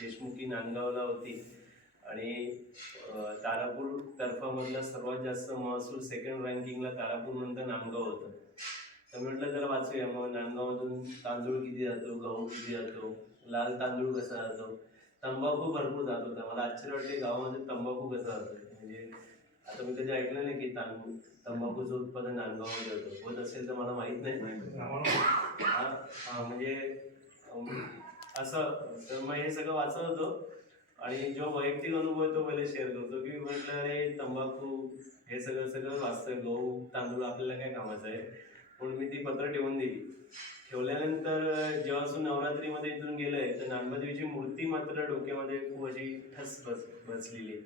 देशमुखी नांदगावला होती आणि तारापूर तर्फामधला सर्वात जास्त महसूल सेकंड रँकिंगला तारापूर नंतर नांदगाव होतं. तर म्हटलं जरा वाचूया. मग नांदगावमधून तांदूळ किती जातो, गहू किती जातो, लाल तांदूळ कसा जातो, तंबाखू भरपूर जात होता. मला आश्चर्य वाटले गावामध्ये तंबाखू कसा जातो. म्हणजे आता मी कधी ऐकलं नाही की तंबाखूचं उत्पादन नांदगावमध्ये होतं. होत असेल तर मला माहित नाही. म्हणजे असं तर मग हे सगळं वाचत होतो आणि जो वैयक्तिक अनुभव आहे तो पहिले शेअर करतो की म्हटलं अरे तंबाखू हे सगळं सगळं वाचतंय, गहू तांदूळ आपल्याला काय कामाचं आहे. म्हणून मी ती पत्र ठेवून दिली. ठेवल्यानंतर जेव्हा नवरात्रीमध्ये इथून गेलोय तर नांदबादेवीची मूर्ती मात्र डोक्यामध्ये खूप अशी ठस बसलेली.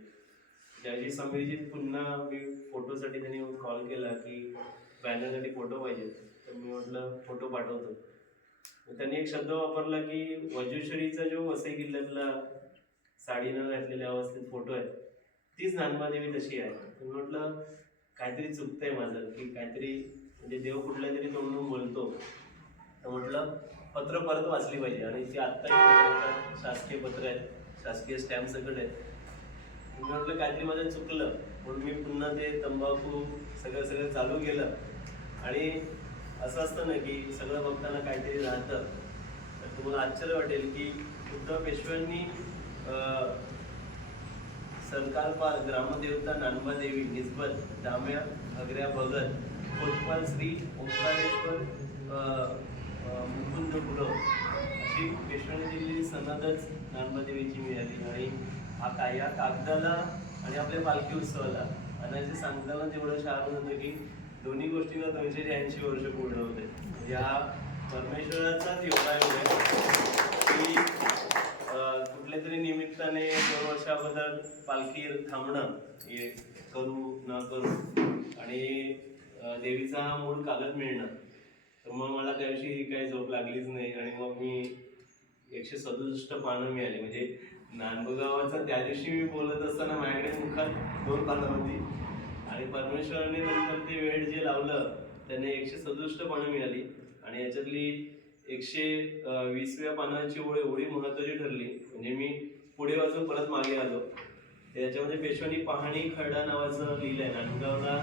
त्याची समीरजी पुन्हा मी फोटोसाठी त्यांनी कॉल केला की बॅनरसाठी फोटो पाहिजे. तर मी म्हटलं फोटो पाठवतो. त्यांनी एक शब्द वापरला की वज्रेश्वरीचा जो वसई किल्ल्यातला साडी न घातलेल्या अवस्थेत फोटो आहे तीच नांदबादेवी तशी आहे. तर म्हटलं काहीतरी चुकतंय माझं की काहीतरी म्हणजे देव कुठल्या तरी तोंडून बोलतो. तर म्हटलं पत्र परत वाचली पाहिजे आणि ती आत्ता शासकीय पत्र आहेत, शासकीय स्टॅम्प सकट आहेत. म्हटलं काहीतरी माझं चुकलं म्हणून मी पुन्हा ते तंबाखू सगळं चालू केलं. आणि असं असतं ना की सगळं बघताना काहीतरी राहतं. तर तुम्हाला आश्चर्य वाटेल की उद्धव पेशव्यांनी सरकारपाल ग्रामदेवता नांदबादेवी निस्बत दाम्या अग्र्या भगत कोतपाल श्री ओंकारेश्वर मुकुंद गुरव अशी पेशव्यांनी दिलेली सनदच नांदबादेवीची मिळाली. आणि या कागदाला आणि आपल्या पालखी उत्सवाला आणि सांगताना तेवढं शार होतं की दोन्ही गोष्टीला 280 वर्ष पूर्ण होते. या परमेश्वराचाच योगायोग आहे की कुठल्या तरी निमित्ताने 2 वर्षाबद्दल पालखी थांबणं हे करू न करू आणि देवीचा हा मूळ कागद मिळणं. तर मग मला त्या दिवशी काही झोप लागलीच नाही आणि मग मी 167 पानं मिळाली. म्हणजे नांदगावाचा त्या दिवशी मी बोलत असताना माझ्याकडे मुखात 2 पानं होती आणि परमेश्वराने नंतर ते वेळ जे लावलं त्याने 167 पानं मिळाली. आणि याच्यातली 120व्या पानाची ओळ एवढी महत्वाची ठरली म्हणजे मी पुढे वाचून परत मागे आलो. त्याच्यामध्ये पेशव्यांनी पाहणी खरडा नावाचं लिहिलंय. नांदगावला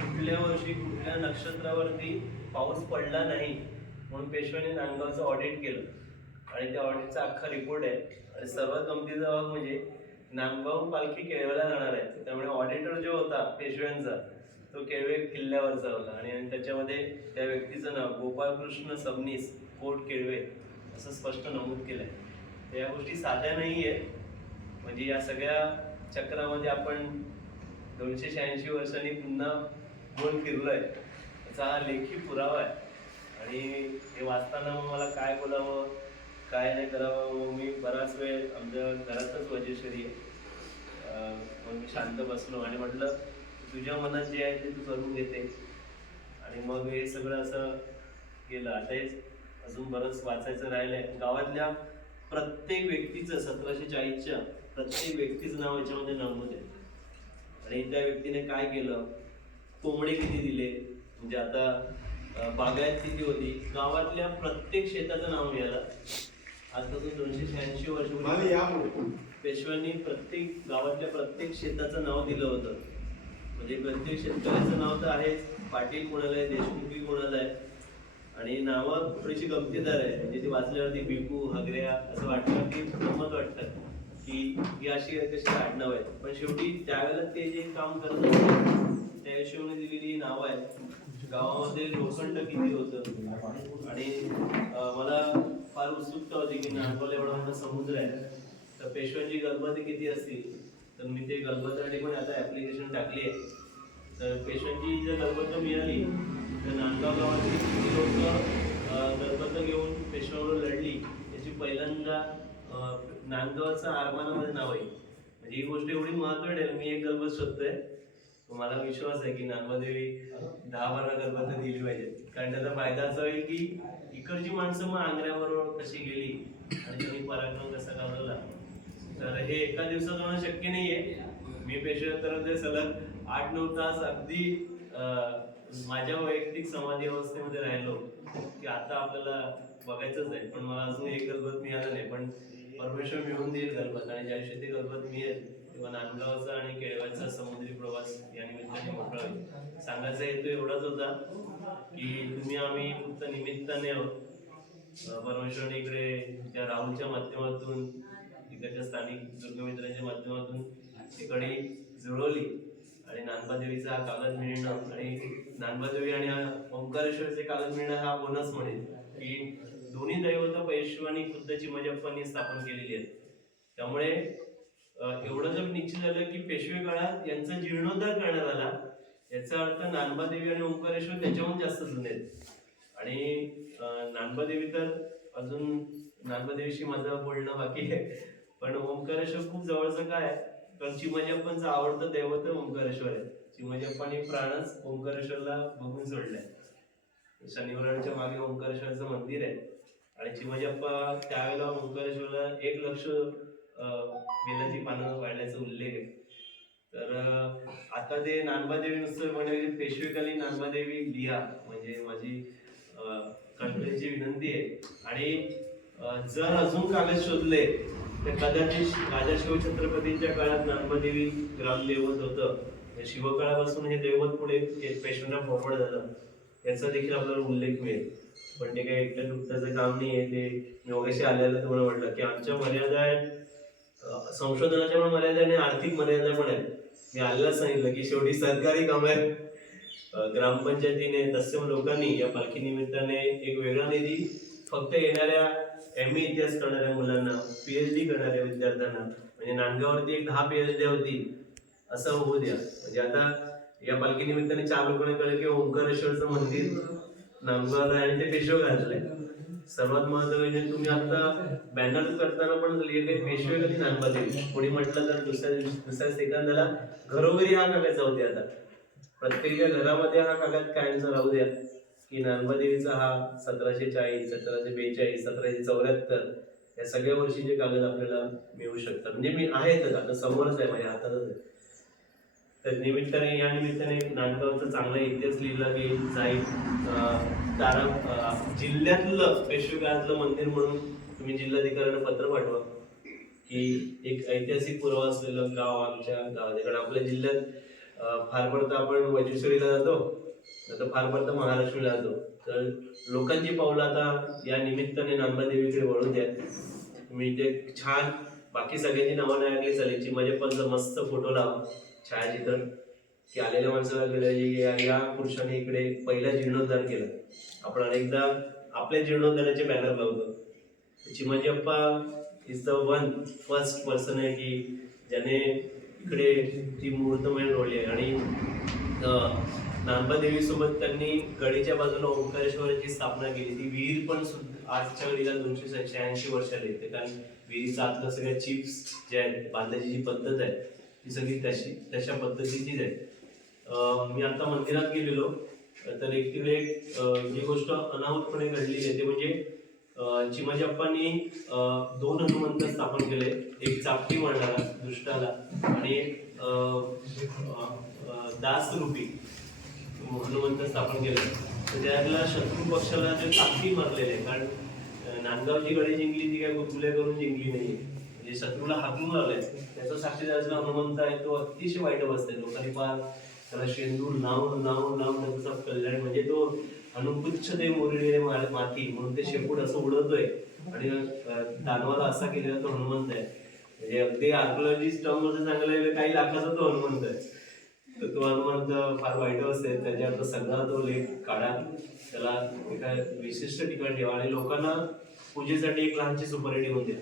कुठल्या वर्षी कुठल्या नक्षत्रावरती पाऊस पडला नाही म्हणून पेशव्यांनी नांदगावचं ऑडिट केलं आणि त्या ऑडिटचा अख्खा रिपोर्ट आहे. आणि सर्वात गमतीचा भाग म्हणजे नांदगाव पालखी केळव्याला जाणार आहे. त्यामुळे ऑडिटर जो होता पेशव्यांचा तो केळवे किल्ल्यावरचा होता आणि त्याच्यामध्ये त्या व्यक्तीचं नाव गोपाळकृष्ण सबनीस कोट केळवे असं स्पष्ट नमूद केलंय. तर या गोष्टी साध्या नाही आहेत. म्हणजे या सगळ्या चक्रामध्ये आपण 286 वर्षांनी पुन्हा गोल फिरलोय याचा हा लेखी पुरावा आहे. आणि हे वाचताना मग मला काय बोलावं काय नाही करावं. मग मी बराच वेळ आमच्या घरातच वज्रेश्वरी आहे. मग मी शांत बसलो आणि म्हटलं तुझ्या मनात जे आहे ते तू करून घेते. आणि मग हे सगळं असं केलं. आता हे अजून बरंच वाचायचं राहिलंय. गावातल्या प्रत्येक व्यक्तीचं 1740च्या प्रत्येक व्यक्तीचं नाव याच्यामध्ये नमूद आहे. आणि त्या व्यक्तीने काय केलं, कोंबडे किती दिले, म्हणजे आता बागायत किती होती, गावातल्या प्रत्येक शेताचं नाव मिळालं. आजपासून 286 वर्ष पेशव्यांनी प्रत्येक गावातल्या प्रत्येक शेताचं नाव दिलं होतं. म्हणजे प्रत्येक शेतकऱ्याचं नाव तर आहेच, पाटील कोणाला आहे, देशमुखी कोणाला आहे. आणि नावं थोडीशी गमतीदार आहे. म्हणजे ती वाचल्यावरती बिकू हगऱ्या असं वाटतं की गंमत वाटतं की ही अशी कशी आडनाव आहेत. पण शेवटी त्यावेळेला ते जे काम करत असतात त्या हिशोबाने दिलेली नावं आहेत. गावामध्ये लोखंड किती होतं आणि मला फार उत्सुकता होती की नांदगावला एवढा मोठा समुद्र आहे तर पेशव्यांची गलबते किती असतील. तर मी ते गलबतासाठी पण आता ऍप्लिकेशन टाकली आहे. तर पेशव्यांची जर गलबतं मिळाली तर नांदगाव गावातील किती लोक गलबतं घेऊन पेशव्यावर लढली याची पहिल्यांदा नांदगावचं आरमानामध्ये नाव आहे. म्हणजे ही गोष्ट एवढी महत्वाची आहे. मी एक गलबत शोधतोय. मला विश्वास आहे की नांदबादेवी 10-12 गलबतं दिली पाहिजे. कारण त्याचा फायदा असा होईल की इकडची माणसं मग आंग्र्याबरोबर कशी गेली आणि त्यांनी पराक्रम कसा गाजवला. तर हे एका दिवसात होणं शक्य नाहीये. मी पेशव्या तर सलग 8-9 तास अगदी माझ्या वैयक्तिक समाधी अवस्थेमध्ये राहिलो की आता आपल्याला बघायचंच आहे. पण मला अजून एक गलबत मिळालं नाही. पण परमेश्वर मिळवून देईल गणपत, आणि ज्या दिवशी ते गणपत मिळेल तेव्हा नांदगावचा आणि केळव्याचा समुद्री प्रवास या निमित्ताने मोकळा होईल. सांगायचा हेतू एवढाच होता की तुम्ही आम्ही फक्त निमित्ताने आहोत. परमेश्वराने इकडे त्या राहुलच्या माध्यमातून, इकडच्या स्थानिक दुर्गमित्रांच्या माध्यमातून तिकडे जुळवली, आणि नानबादेवीचा हा कागद मिळणं, आणि नानबादेवी आणि हा ओंकारेश्वरचे कागद मिळणं हा बोनस म्हणेल की दोन्ही दैवत पेशवानी खुद्द चिमजप्पांनी स्थापन केलेली आहेत. त्यामुळे एवढं जर निश्चित झालं की पेशवे काळात यांचा जीर्णोद्धार करण्यात आला, याचा अर्थ नानबादेवी आणि ओंकारेश्वर त्याच्याहून जास्त जुने आहेत. आणि नानबादेवी तर अजून, नानबादेवीशी माझं बोलणं बाकी आहे, पण ओंकारेश्वर खूप जवळचं काय, कारण चिमजप्पांचं आवडतं दैवत ओंकारेश्वर आहे. चिमजप्पांनी प्राणच ओंकारेश्वरला बघून सोडलाय. शनिवारच्या मागे ओंकारेश्वरचं मंदिर आहे, आणि चिमजप्पा त्यावेळेला ओंकारेश्वरला 1 लक्ष बेलाची पानं वाढल्याचा उल्लेख आहे. तर आता ते नानबादेवी नुसतं म्हणजे पेशवेकाली नानबादेवी लिहा, म्हणजे माझी कळकळीची विनंती आहे. आणि जर अजून कागद शोधले तर कदाचित राजा शिवछत्रपतींच्या काळात नानबादेवी ग्रामदैवत होतं. शिवकाळापासून हे दैवत पुढे पेशव्यांना फॉरवर्ड झालं, याचा देखील आपल्याला उल्लेख मिळेल. पण ते काही एकट्या दुप्ताचं काम नाही आहे. ते योगाशी आल्याला तुम्हाला म्हटलं की आमच्या मर्यादा आहेत, संशोधनाच्या पण मर्यादा आणि आर्थिक मर्यादा पण आहेत. मी आल्याला सांगितलं की शेवटी सरकारी काम आहे. ग्रामपंचायतीने तत्सम लोकांनी या पालखी निमित्ताने एक वेगळा निधी फक्त येणाऱ्या MA इतिहास करणाऱ्या मुलांना, PhD करणाऱ्या विद्यार्थ्यांना, म्हणजे नांदगाववरती एक 10 PhD होती असं होऊ द्या. म्हणजे आता या पालखी निमित्ताने 4 लोकांना कळलं की ओंकारेश्वरचं मंदिर नांदगावला आहे आणि ते पेशवे घातलंय. सर्वात महत्त्वाचं म्हणजे तुम्ही आता बॅनर करताना पण लिहिले पेशवे कधी नानबादेवी, कोणी म्हटलं तर दुसऱ्या सेकंदाला घरोघरी हा कागद जाऊ द्या. आता प्रत्येक घरामध्ये हा कागद कायमचा राहू द्या की नानबादेवीचा हा 1740, 1742, 1774 या सगळ्या वर्षीचे कागद आपल्याला मिळू शकतात. म्हणजे मी आहेतच, आता समोरच आहे, माझ्या हातातच आहे. तर निमित्ताने, या निमित्ताने नांदगावचा चांगला इतिहास लिहिला जाईल. जिल्ह्यातलं पेशवे काळातलं मंदिर म्हणून तुम्ही जिल्हाधिकाऱ्यांना पत्र पाठवा की एक ऐतिहासिक पुरावा असलेलं गाव आमच्या गावात. कारण आपल्या जिल्ह्यात फार पडतं आपण वैजेश्वरीला जातो, आता फार पडतं महालक्ष्मीला जातो. तर लोकांची पावलं आता या निमित्ताने नानबादेवीकडे वळून द्या. तुम्ही ते छान, बाकी सगळ्यांची नावं नाही ऐकली चालेल, चिमजप्पांचा मस्त फोटो लावा छायाचित्र, की आलेल्या माणसाला गेलं की या पुरुषाने इकडे पहिला जीर्णोद्धार केला. आपण अनेकदा आपल्या जीर्णोद्धाराचे बॅनर लावतो. चिमजप्पा इज द फर्स्ट पर्सन आहे की ज्याने इकडे ती मुहूर्तमय रोवली आहे. आणि नानबादेवी सोबत त्यांनी गडीच्या बाजूला ओंकारेश्वराची स्थापना केली. ती विहीर पण आजच्या घडीला 286 वर्षाला येते, कारण विहिरीचा आतलं सगळ्या चिप्स जे आहेत, बांधायची जी पद्धत आहे ती सगळी तशा पद्धतीचीच आहे. मी आता मंदिरात गेलेलो तर एक तिकडे जी गोष्ट अनाहूतपणे घडलेली आहे ते म्हणजे चिमजप्पांनी 2 हनुमंत स्थापन केले, एक चापटी मारणारा दुष्टाला आणि एक दासरूपी हनुमंत स्थापन केले. तर त्यातला शत्रू पक्षाला जे चापटी मारलेले आहे, कारण नांदगावची गडी जिंकली ती काय गुलगुल्या करून जिंकली नाही, म्हणजे शत्रूला हाकून लावलंय. त्याचा साक्षीदार हनुमंत आहे तो अतिशय वाईट अवस्था आहे. लोकांनी फार त्याला शेंदूर लावून त्याचा कल्याण, म्हणजे तो अनुपुच्छ ते मोरलेले माती म्हणून ते शेपूट असं उडवतोय आणि दानवाला असा केलेला तो हनुमंत आहे. म्हणजे अगदी आर्किओलॉजिस्ट टर्म मध्ये सांगायला काही लाखाचा तो हनुमंत आहे. तर तो हनुमंत फार वाईट अवस्थेत, त्याच्यात सगळा तो लेख काढा, त्याला एका विशिष्ट ठिकाणी ठेवा आणि लोकांना पूजेसाठी एक लहानशी सुपारी ठेवून द्या.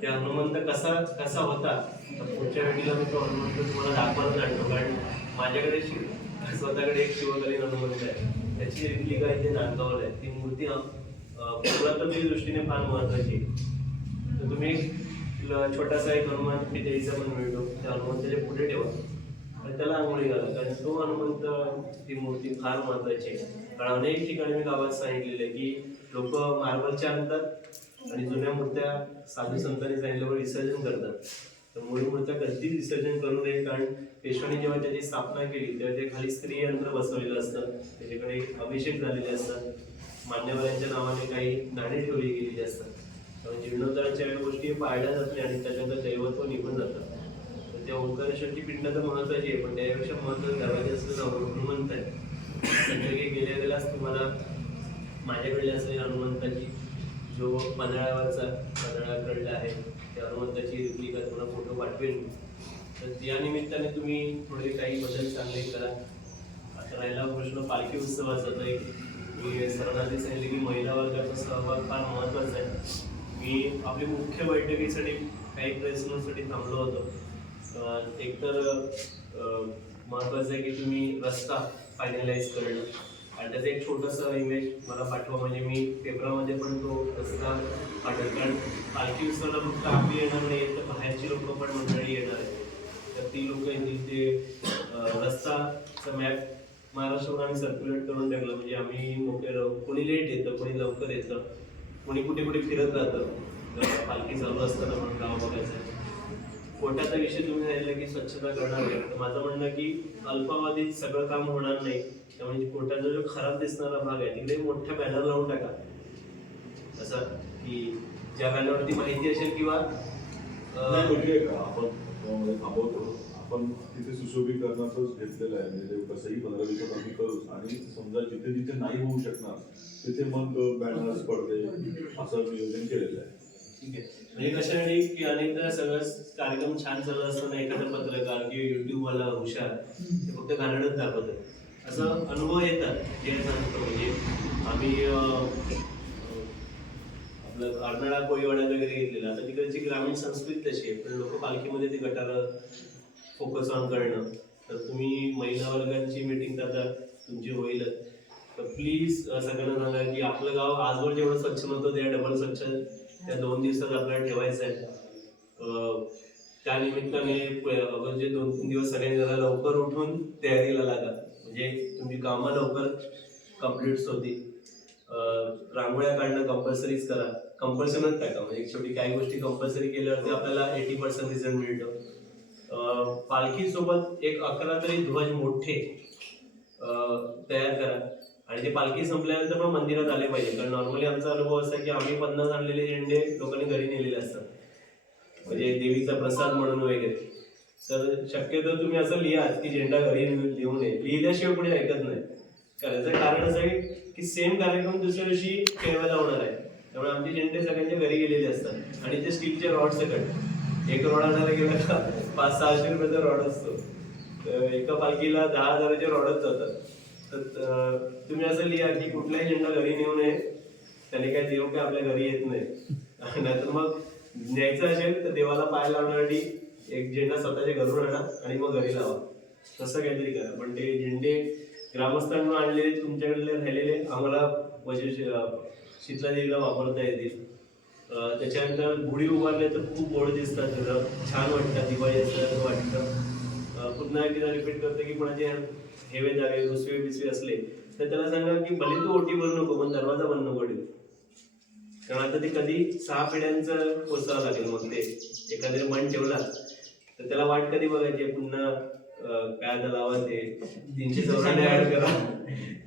त्या हनुमंत कसा होता पुढच्या वेळेला मी तो हनुमंत तुम्हाला दाखवत आणतो, कारण माझ्याकडे स्वतःकडे एक शिवकालीन हनुमंत आहे, त्याची रिप्लिका इथे नांदगावला आहे. ती मूर्ती पुरातत्वीय दृष्टीने फार महत्वाची. तर तुम्ही छोटासा एक हनुमान पितळीचा पण मिळतो, त्या हनुमंताच्या पुढे ठेवा आणि त्याला आंघोळी घाला, कारण तो हनुमंत ती मूर्ती फार महत्वाची आहे. कारण अनेक ठिकाणी मी गावात सांगितलेलं आहे की लोक मार्बलच्या आणतात आणि जुन्या मूर्त्या साधू संतांनी सांगितल्यावर विसर्जन करतात. तर मूळ मूर्त्या कधीच विसर्जन करू नये, कारण पेशवाने जेव्हा त्याची स्थापना केली तेव्हा ते खाली स्त्री यंत्र बसवलेलं असतं, त्याच्याकडे अभिषेक झालेले असतात, मान्यवरांच्या नावाने काही नाणी ठेवली गेलेली असतात. जीर्णोद्धाराच्या गोष्टी पाळल्या जात नाही आणि त्याच्यानंतर दैवत्व निघून जातं. तर त्या ओंकारेश्वरची पिंड तर महत्वाची आहे, पण त्यापेक्षा महत्त्वाचं दरवाजे असलेलं हनुमंत आहे. संध्याकाळी गेल्यास तुम्हाला माझ्याकडे असेल हनुमंताची जो पन्हाळ्याकडला आहे त्या हनुमंताची रिप्लिका तुम्हाला फोटो पाठवेन. तर या निमित्ताने तुम्ही थोडे काही बदल चांगले करा. आता राहिला प्रश्न पालखी उत्सवाचा, तर मी सर्वांना सांगितले की महिला वर्गाचा सहभाग फार महत्त्वाचा आहे. मी आपली मुख्य बैठकीसाठी काही प्रयत्नांसाठी थांबलो होतो. एकतर महत्त्वाचं आहे की तुम्ही रस्ता फायनलाइज करणं आणि त्याचं एक छोटंसं इमेज मला पाठवा, म्हणजे मी पेपरामध्ये पण तो रस्ता पाठवेल. कारण पालखी उत्सवाला फक्त आपली येणार नाही तर बाहेरची लोक पण मंडळी येणार आहे. तर ती लोक येतील. ते रस्ताचा मॅप महाराष्ट्रावर आम्ही सर्क्युलेट करून टाकलं, म्हणजे आम्ही मोठे कोणी लेट येतं, कोणी लवकर येतं, कोणी कुठे कुठे फिरत राहतं पालखी चालू असताना म्हणून गाव बघायचं. पोटाचा विषय तुम्ही सांगितलं की स्वच्छता करणार आहे, तर माझं म्हणणं की अल्पावधीत सगळं काम होणार नाही. त्यामुळे पोटाचा जो खराब दिसणारा भाग आहे तिकडे मोठ्या बॅनर लावून टाका, असं की ज्या बॅनरवरती माहिती असेल किंवा आपण थांबवतो. आपण तिथे सुशोभीकरणाचंच घेतलेलं आहे, म्हणजे कसंही 15 दिवसात आम्ही करू. आणि समजा जिथे जिथे नाही होऊ शकणार तिथे मग बॅनर्स पडदे असं नियोजन केलेलं आहे. ठीक आहे. म्हणजे कशासाठी की अनेकदा सगळंच कार्यक्रम छान चालत असताना एखादा पत्रकार किंवा युट्यूबवाला हुशार ते फक्त घाणेरडच दाखवतात, असं अनुभव येतात. जे सांगतो म्हणजे आम्ही आपलं अर्नाळा कोळीवाड्यात वगैरे घेतलेलं. आता तिकडची ग्रामीण संस्कृती तशी आहे, पण लोक पालखीमध्ये ते गटार फोकस ऑन करणं. तर तुम्ही महिला वर्गांची मीटिंग आता तुमची होईलच, तर प्लीज सगळ्यांना सांगा की आपलं गाव आजवर जेवढं स्वच्छ नव्हतं त्या डबल स्वच्छ त्या 2 दिवसात आपल्याला ठेवायचं आहे. त्या निमित्ताने जे 2-3 दिवस सगळ्यांनी जरा लवकर उठून तयारीला लागा, म्हणजे तुमची कामं लवकर कम्प्लीट होतील. रांगोळ्या काढणं कंपल्सरीच करा, कंपल्सरीच टाका. म्हणजे शेवटी काही गोष्टी कंपल्सरी केल्यावरती आपल्याला 80% रिझल्ट मिळतो. पालखीसोबत एक 11 तरी ध्वज मोठे तयार करा आणि ते पालखी संपल्यानंतर पण मंदिरात आले पाहिजे. कारण नॉर्मली आमचा अनुभव असा की आम्ही 50 आणलेले झेंडे लोकांनी घरी नेलेले असतात, म्हणजे देवीचा प्रसाद म्हणून वगैरे. तर शक्यतो तुम्ही असं लिहा की झेंडा घरी लिहू नये, लिहिल्याशिवाय कोणी ऐकत नाही. त्याचं कारण असं आहे की सेम कार्यक्रम दुसऱ्या दिवशी ठेवायला होणार आहे, त्यामुळे आमचे झेंडे सगळ्यांच्या घरी गेलेले असतात. आणि ते स्टीलचे रॉड सकट एक रॉड आणायला गेला का 500-600 रुपयाचा रॉड असतो, तर एका पालखीला 10,000चे रॉडच जातात. तर तुम्ही असं लिहा की कुठलाही झेंडा घरी नेऊ नये, त्याने काय देव काय आपल्या घरी येत नाही. नाहीतर मग न्यायचं असेल तर देवाला पाय लावण्यासाठी एक झेंडा स्वतःच्या घरून आणा आणि मग घरी लावा, तसं काहीतरी करा. पण ते झेंडे ग्रामस्थांना आणलेले तुमच्याकडले राहिलेले आम्हाला म्हणजे शीतला देवीला वापरता येतील. त्याच्यानंतर गुढी उभारले तर खूप गोड दिसतात, छान वाटतात, दिवाळी असं वाटतं. पुन्हा एकदा रिपीट करतो की कोणाचे हेवे जागे रुसवे बिसवे असले तर त्याला सांगा की भले तू ओटी भरू नको पण दरवाजा बंद नको ठेवू, कारण आता ते कधी 6 पिढ्यांचं पोचावं लागेल. मग ते एखाद्याने मन ठेवला तर त्याला वाट कधी बघायची, पुन्हा काय आता लावा ते 394 ऍड करा,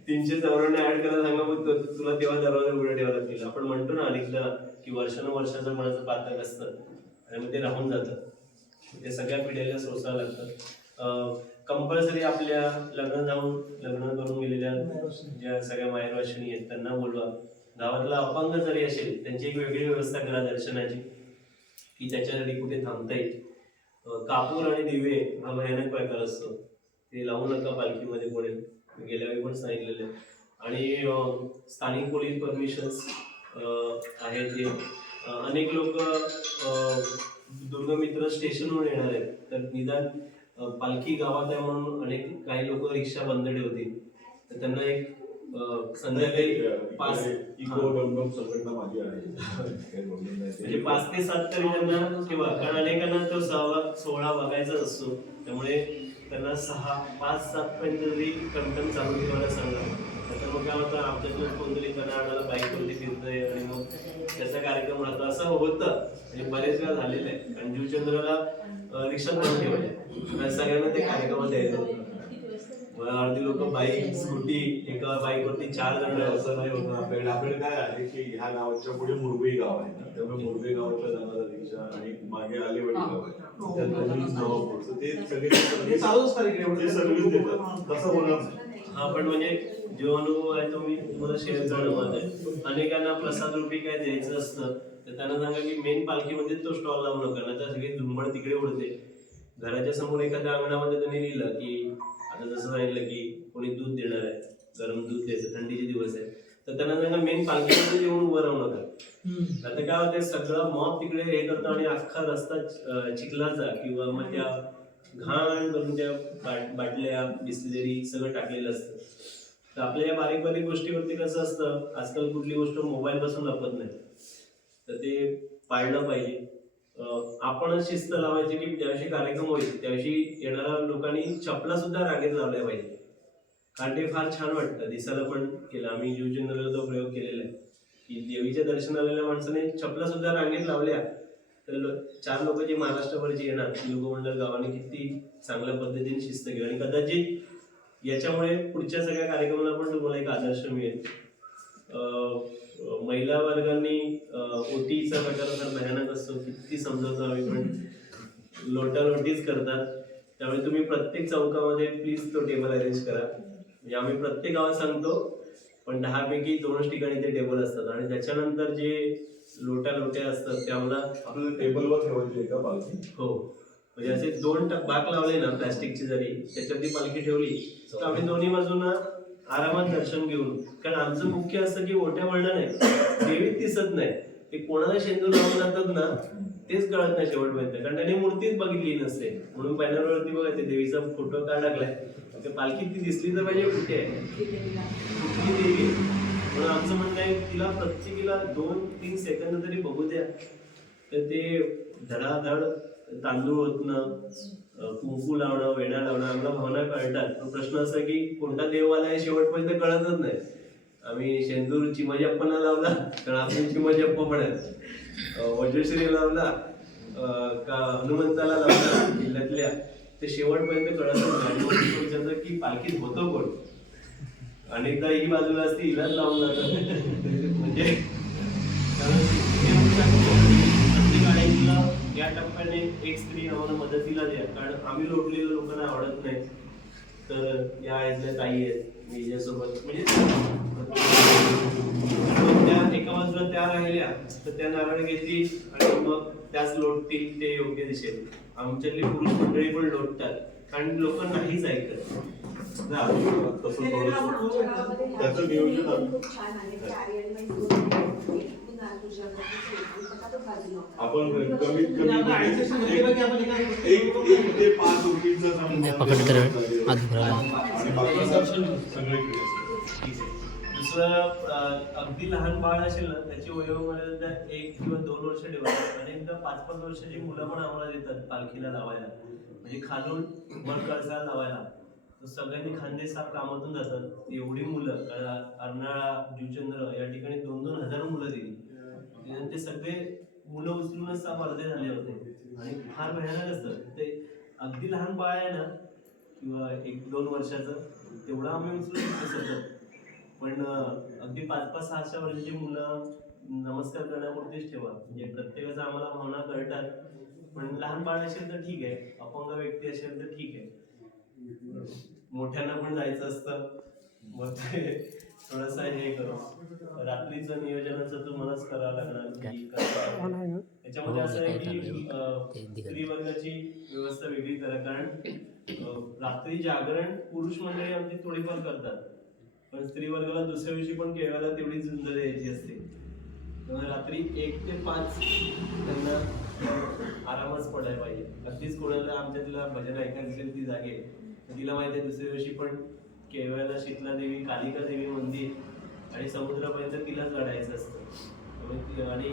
394 ऍड करा, सांगा मग तुला तेव्हा दरवाजा उघडा ठेवायला लागतील. आपण म्हणतो ना अनेकदा की वर्षानुवर्षाचं मनाचं पातक असतं आणि मग ते राहून जातं, ते सगळ्या पिढ्याला सोसावं लागतं. कंपल्सरी आपल्या लग्न करून गेलेल्या ज्या सगळ्या माहेरवाशिणी आहेत त्यांना बोलवा. गावातला अपंग जरी असेल त्यांची एक वेगळी व्यवस्था करा दर्शनाची, की त्याच्यासाठी कुठे थांबता येईल. कापूर आणि दिवे हा भयानक प्रकार असतो, ते लावू नका पालखीमध्ये कोणी, गेल्या वेळी पण सांगितलेले. आणि स्थानिक पोलीस परमिशन्स आहेत. ते अनेक लोक दुर्गमित्र स्टेशनवर येणार आहेत, तर निदान पालखी गावात आहे म्हणून काही लोक रिक्षा बंद ठेवतील, तर त्यांना एक संध्याकाळी 5 म्हणजे 5 ते 7 तरी त्यांना किंवा, कारण अनेकांना तो 16 बघायचा असतो, त्यामुळे त्यांना 5-7 पर्यंत जरी कंटन चालू ठेवायला सांगा. तर मग काय होतं, आमच्यातून कोणतरी कर्नाटकाला बाईकवरती फिरतंय आणि मग त्याचा कार्यक्रम राहतो, असं होतं. म्हणजे बरेच वेळा झालेलं आहे. आणि जीवचंद्राला रिक्षात बंद ठेवायचे, सगळ्यांना ते कार्यक्रमात यायचं होतं. अर्धी लोक बाईक स्कूटी एका बाईकवरती 4 जण असं नाही होत ना. आपल्याकडे काय आहे की ह्या गावाच्या पुढे मुरबी गाव आहे ना, त्यामुळे मुरबी गावाच्या जाणारा रिक्षा आणि मागे आलेवाडी गाव आहे त्या दोन्ही नवापूर, तर ते सगळे ते सर्व्हिस देतात. तसं होणार नाही. हा पण म्हणजे जो अनुभव आहे तो मी तुम्हाला शेअर करणं माझं आहे. अनेकांना प्रसाद रूपी काय द्यायचं असतं तर त्यांना सांगा की मेन पालखीमध्ये तो स्टॉल लावू नका, नाही तर सगळी झुंबड तिकडे उडते. घराच्या समोर एखाद्या अंगणामध्ये त्यांनी लिहिलं की आता जसं सांगितलं की कोणी दूध देणार आहे, गरम दूध द्यायचं, थंडीचे दिवस आहे, तर त्यांना सांगा मेन पालखीमध्ये येऊन उभं राहू नका. आता काय होते सगळं मॉब तिकडे हे करतो आणि अख्खा रस्ता चिखलाचा किंवा मग त्या घाण करून त्या बाटल्या बिस्लेरी सगळं टाकलेलं असतं. तर आपल्या या बारीक बारीक गोष्टीवरती कसं असतं, आजकाल कुठली गोष्ट मोबाईल पासून लपत नाही, तर ते पाळलं पाहिजे. आपणच शिस्त लावायची की त्याविषयी कार्यक्रम होईल त्याविषयी येणाऱ्या लोकांनी चपला सुद्धा रागेत लावल्या पाहिजे, कारण ते फार छान वाटतं दिसायला पण केलं. आम्ही जीवचंद्राला तो प्रयोग केलेला आहे की देवीच्या दर्शनाला आलेल्या माणसाने चपला सुद्धा रांगेत लावल्या तर 4 लोक जी महाराष्ट्रभरची येणार ती लोक म्हणणार गावाने किती चांगल्या पद्धतीने शिस्त केली. आणि कदाचित याच्यामुळे पुढच्या सगळ्या कार्यक्रमाला पण तुम्हाला एक आदर्श मिळेल. महिला वर्गांनी ओटीचा प्रकार फार भयानक असतो, किती समजवतो आम्ही पण लोटालोटीच करतात. त्यामुळे तुम्ही प्रत्येक चौकामध्ये प्लीज तो टेबल अरेंज करा. म्हणजे आम्ही प्रत्येक गावात सांगतो पण 10 पैकी 2च ठिकाणी ते टेबल असतात आणि त्याच्यानंतर जे लोट्या असतात त्यामुळे आपल्याला टेबलवर ठेवायची का पालखी? हो, म्हणजे असे 2 बाक लावले ना प्लास्टिकची, जरी त्याच्यावरती पालखी ठेवली तर आम्ही दोन्ही बाजूना आरामात दर्शन घेऊन, कारण आमचं मुख्य असतं की ओट्या वळणं नाही, देवीत दिसत नाही, ते कोणाला शेंदूर लावून जातात ना तेच कळत नाही शेवटपर्यंत, कारण त्यांनी मूर्तीच बघितली नसते. म्हणून बॅनरवरती बघा ते देवीचा फोटो का टाकलाय, ते पालखी ती दिसली तर पाहिजे कुठे आहे, कुठली देवी. म्हणून आमचं म्हणणं आहे तिला प्रत्येकीला 2-3 सेकंद तरी बघू द्या. तर ते धडाधड तांदूळ ओतणं, कुंकू लावणं, वेण्या लावणं, आम्हाला भावना कळतात. पण प्रश्न असा की कोणता देववाला आहे शेवटपर्यंत कळतच नाही. आम्ही शेंदूर चिमजप्पांना लावला कारण आपण चिमजप्प पण आहेत, वज्रश्री लावला का हनुमंताला लावला किल्ल्यातल्या, ते शेवटपर्यंत कळतच नाही. विचारतं की पालखीत होतो कोण, अनेकदा ही बाजूला असते हिलाच लावून जातात. म्हणजे प्रत्येक आळीला या टप्प्याने एक स्त्री आम्हाला मदतीला द्या, कारण आम्ही लोटलेल्या लोकांना आवडत नाही. तर या इथल्या ताई आहेत मी ज्यासोबत, म्हणजे त्या एका बाजूला त्या राहिल्या तर त्या नारळ घेतील आणि मग त्याच लोटतील, ते योग्य दिसेल. आमच्यातली पुरुष मंडळी पण लोटतात कारण लोक नाहीच ऐकत. तसं त्याचं नियोजन आपण कमीत कमी 1 ते 5 रुपीचा सगळे. दुसरं अगदी लहान बाळ असेल ना त्याची वयोमर्यादा 1 किंवा 2 वर्ष ठेवायची. अनेकदा 5-5 वर्षाची मुलं पण आम्हाला देतात पालखीला लावायला, म्हणजे खालून मग कळसाला लावायला. तर सगळ्यांनी खांदे साफ कामातून जातात, एवढी मुलं, अर्नाळा जीवचंद्र या ठिकाणी 2-2 हजार मुलं दिली. ते सगळे मुलं उचलूनच साफ अर्धे झाले होते आणि फार भयानक असतं ते. अगदी लहान बाळ आहे ना किंवा 1-2 वर्षाचं तेवढं आम्ही उचलून सतत, पण अगदी 5-5-6 वर्षाची मुलं नमस्कार करण्यापुरतीच ठेवा. म्हणजे प्रत्येकाचं आम्हाला भावना कळतात, पण लहान बाळ असेल तर ठीक आहे, अपंग व्यक्ती असेल तर ठीक आहे. मोठ्यांना पण जायचं असतं, मग ते थोडंसं हे करू. रात्रीचं नियोजनाचं तुम्हालाच करावं लागणार की त्याच्यामध्ये असं आहे की स्त्री वर्गाची व्यवस्था वेगळी करा, कारण रात्री जागरण पुरुष मंडळी आमची थोडीफार करतात, पण स्त्री वर्गाला दुसऱ्या दिवशी पण केवळाला तेवढी झुंज द्यायची असते. त्यामुळे रात्री 1 ते 5 त्यांना आरामच पडायला पाहिजे. अगदीच कोणाला आमच्या तिला भजन ऐकायचं असेल ती जागे, तिला माहिती आहे दुसऱ्या दिवशी पण केवळाला शीतला देवी, कालिका देवी मंदिर आणि समुद्रापर्यंत तिलाच लढायचं असतं. आणि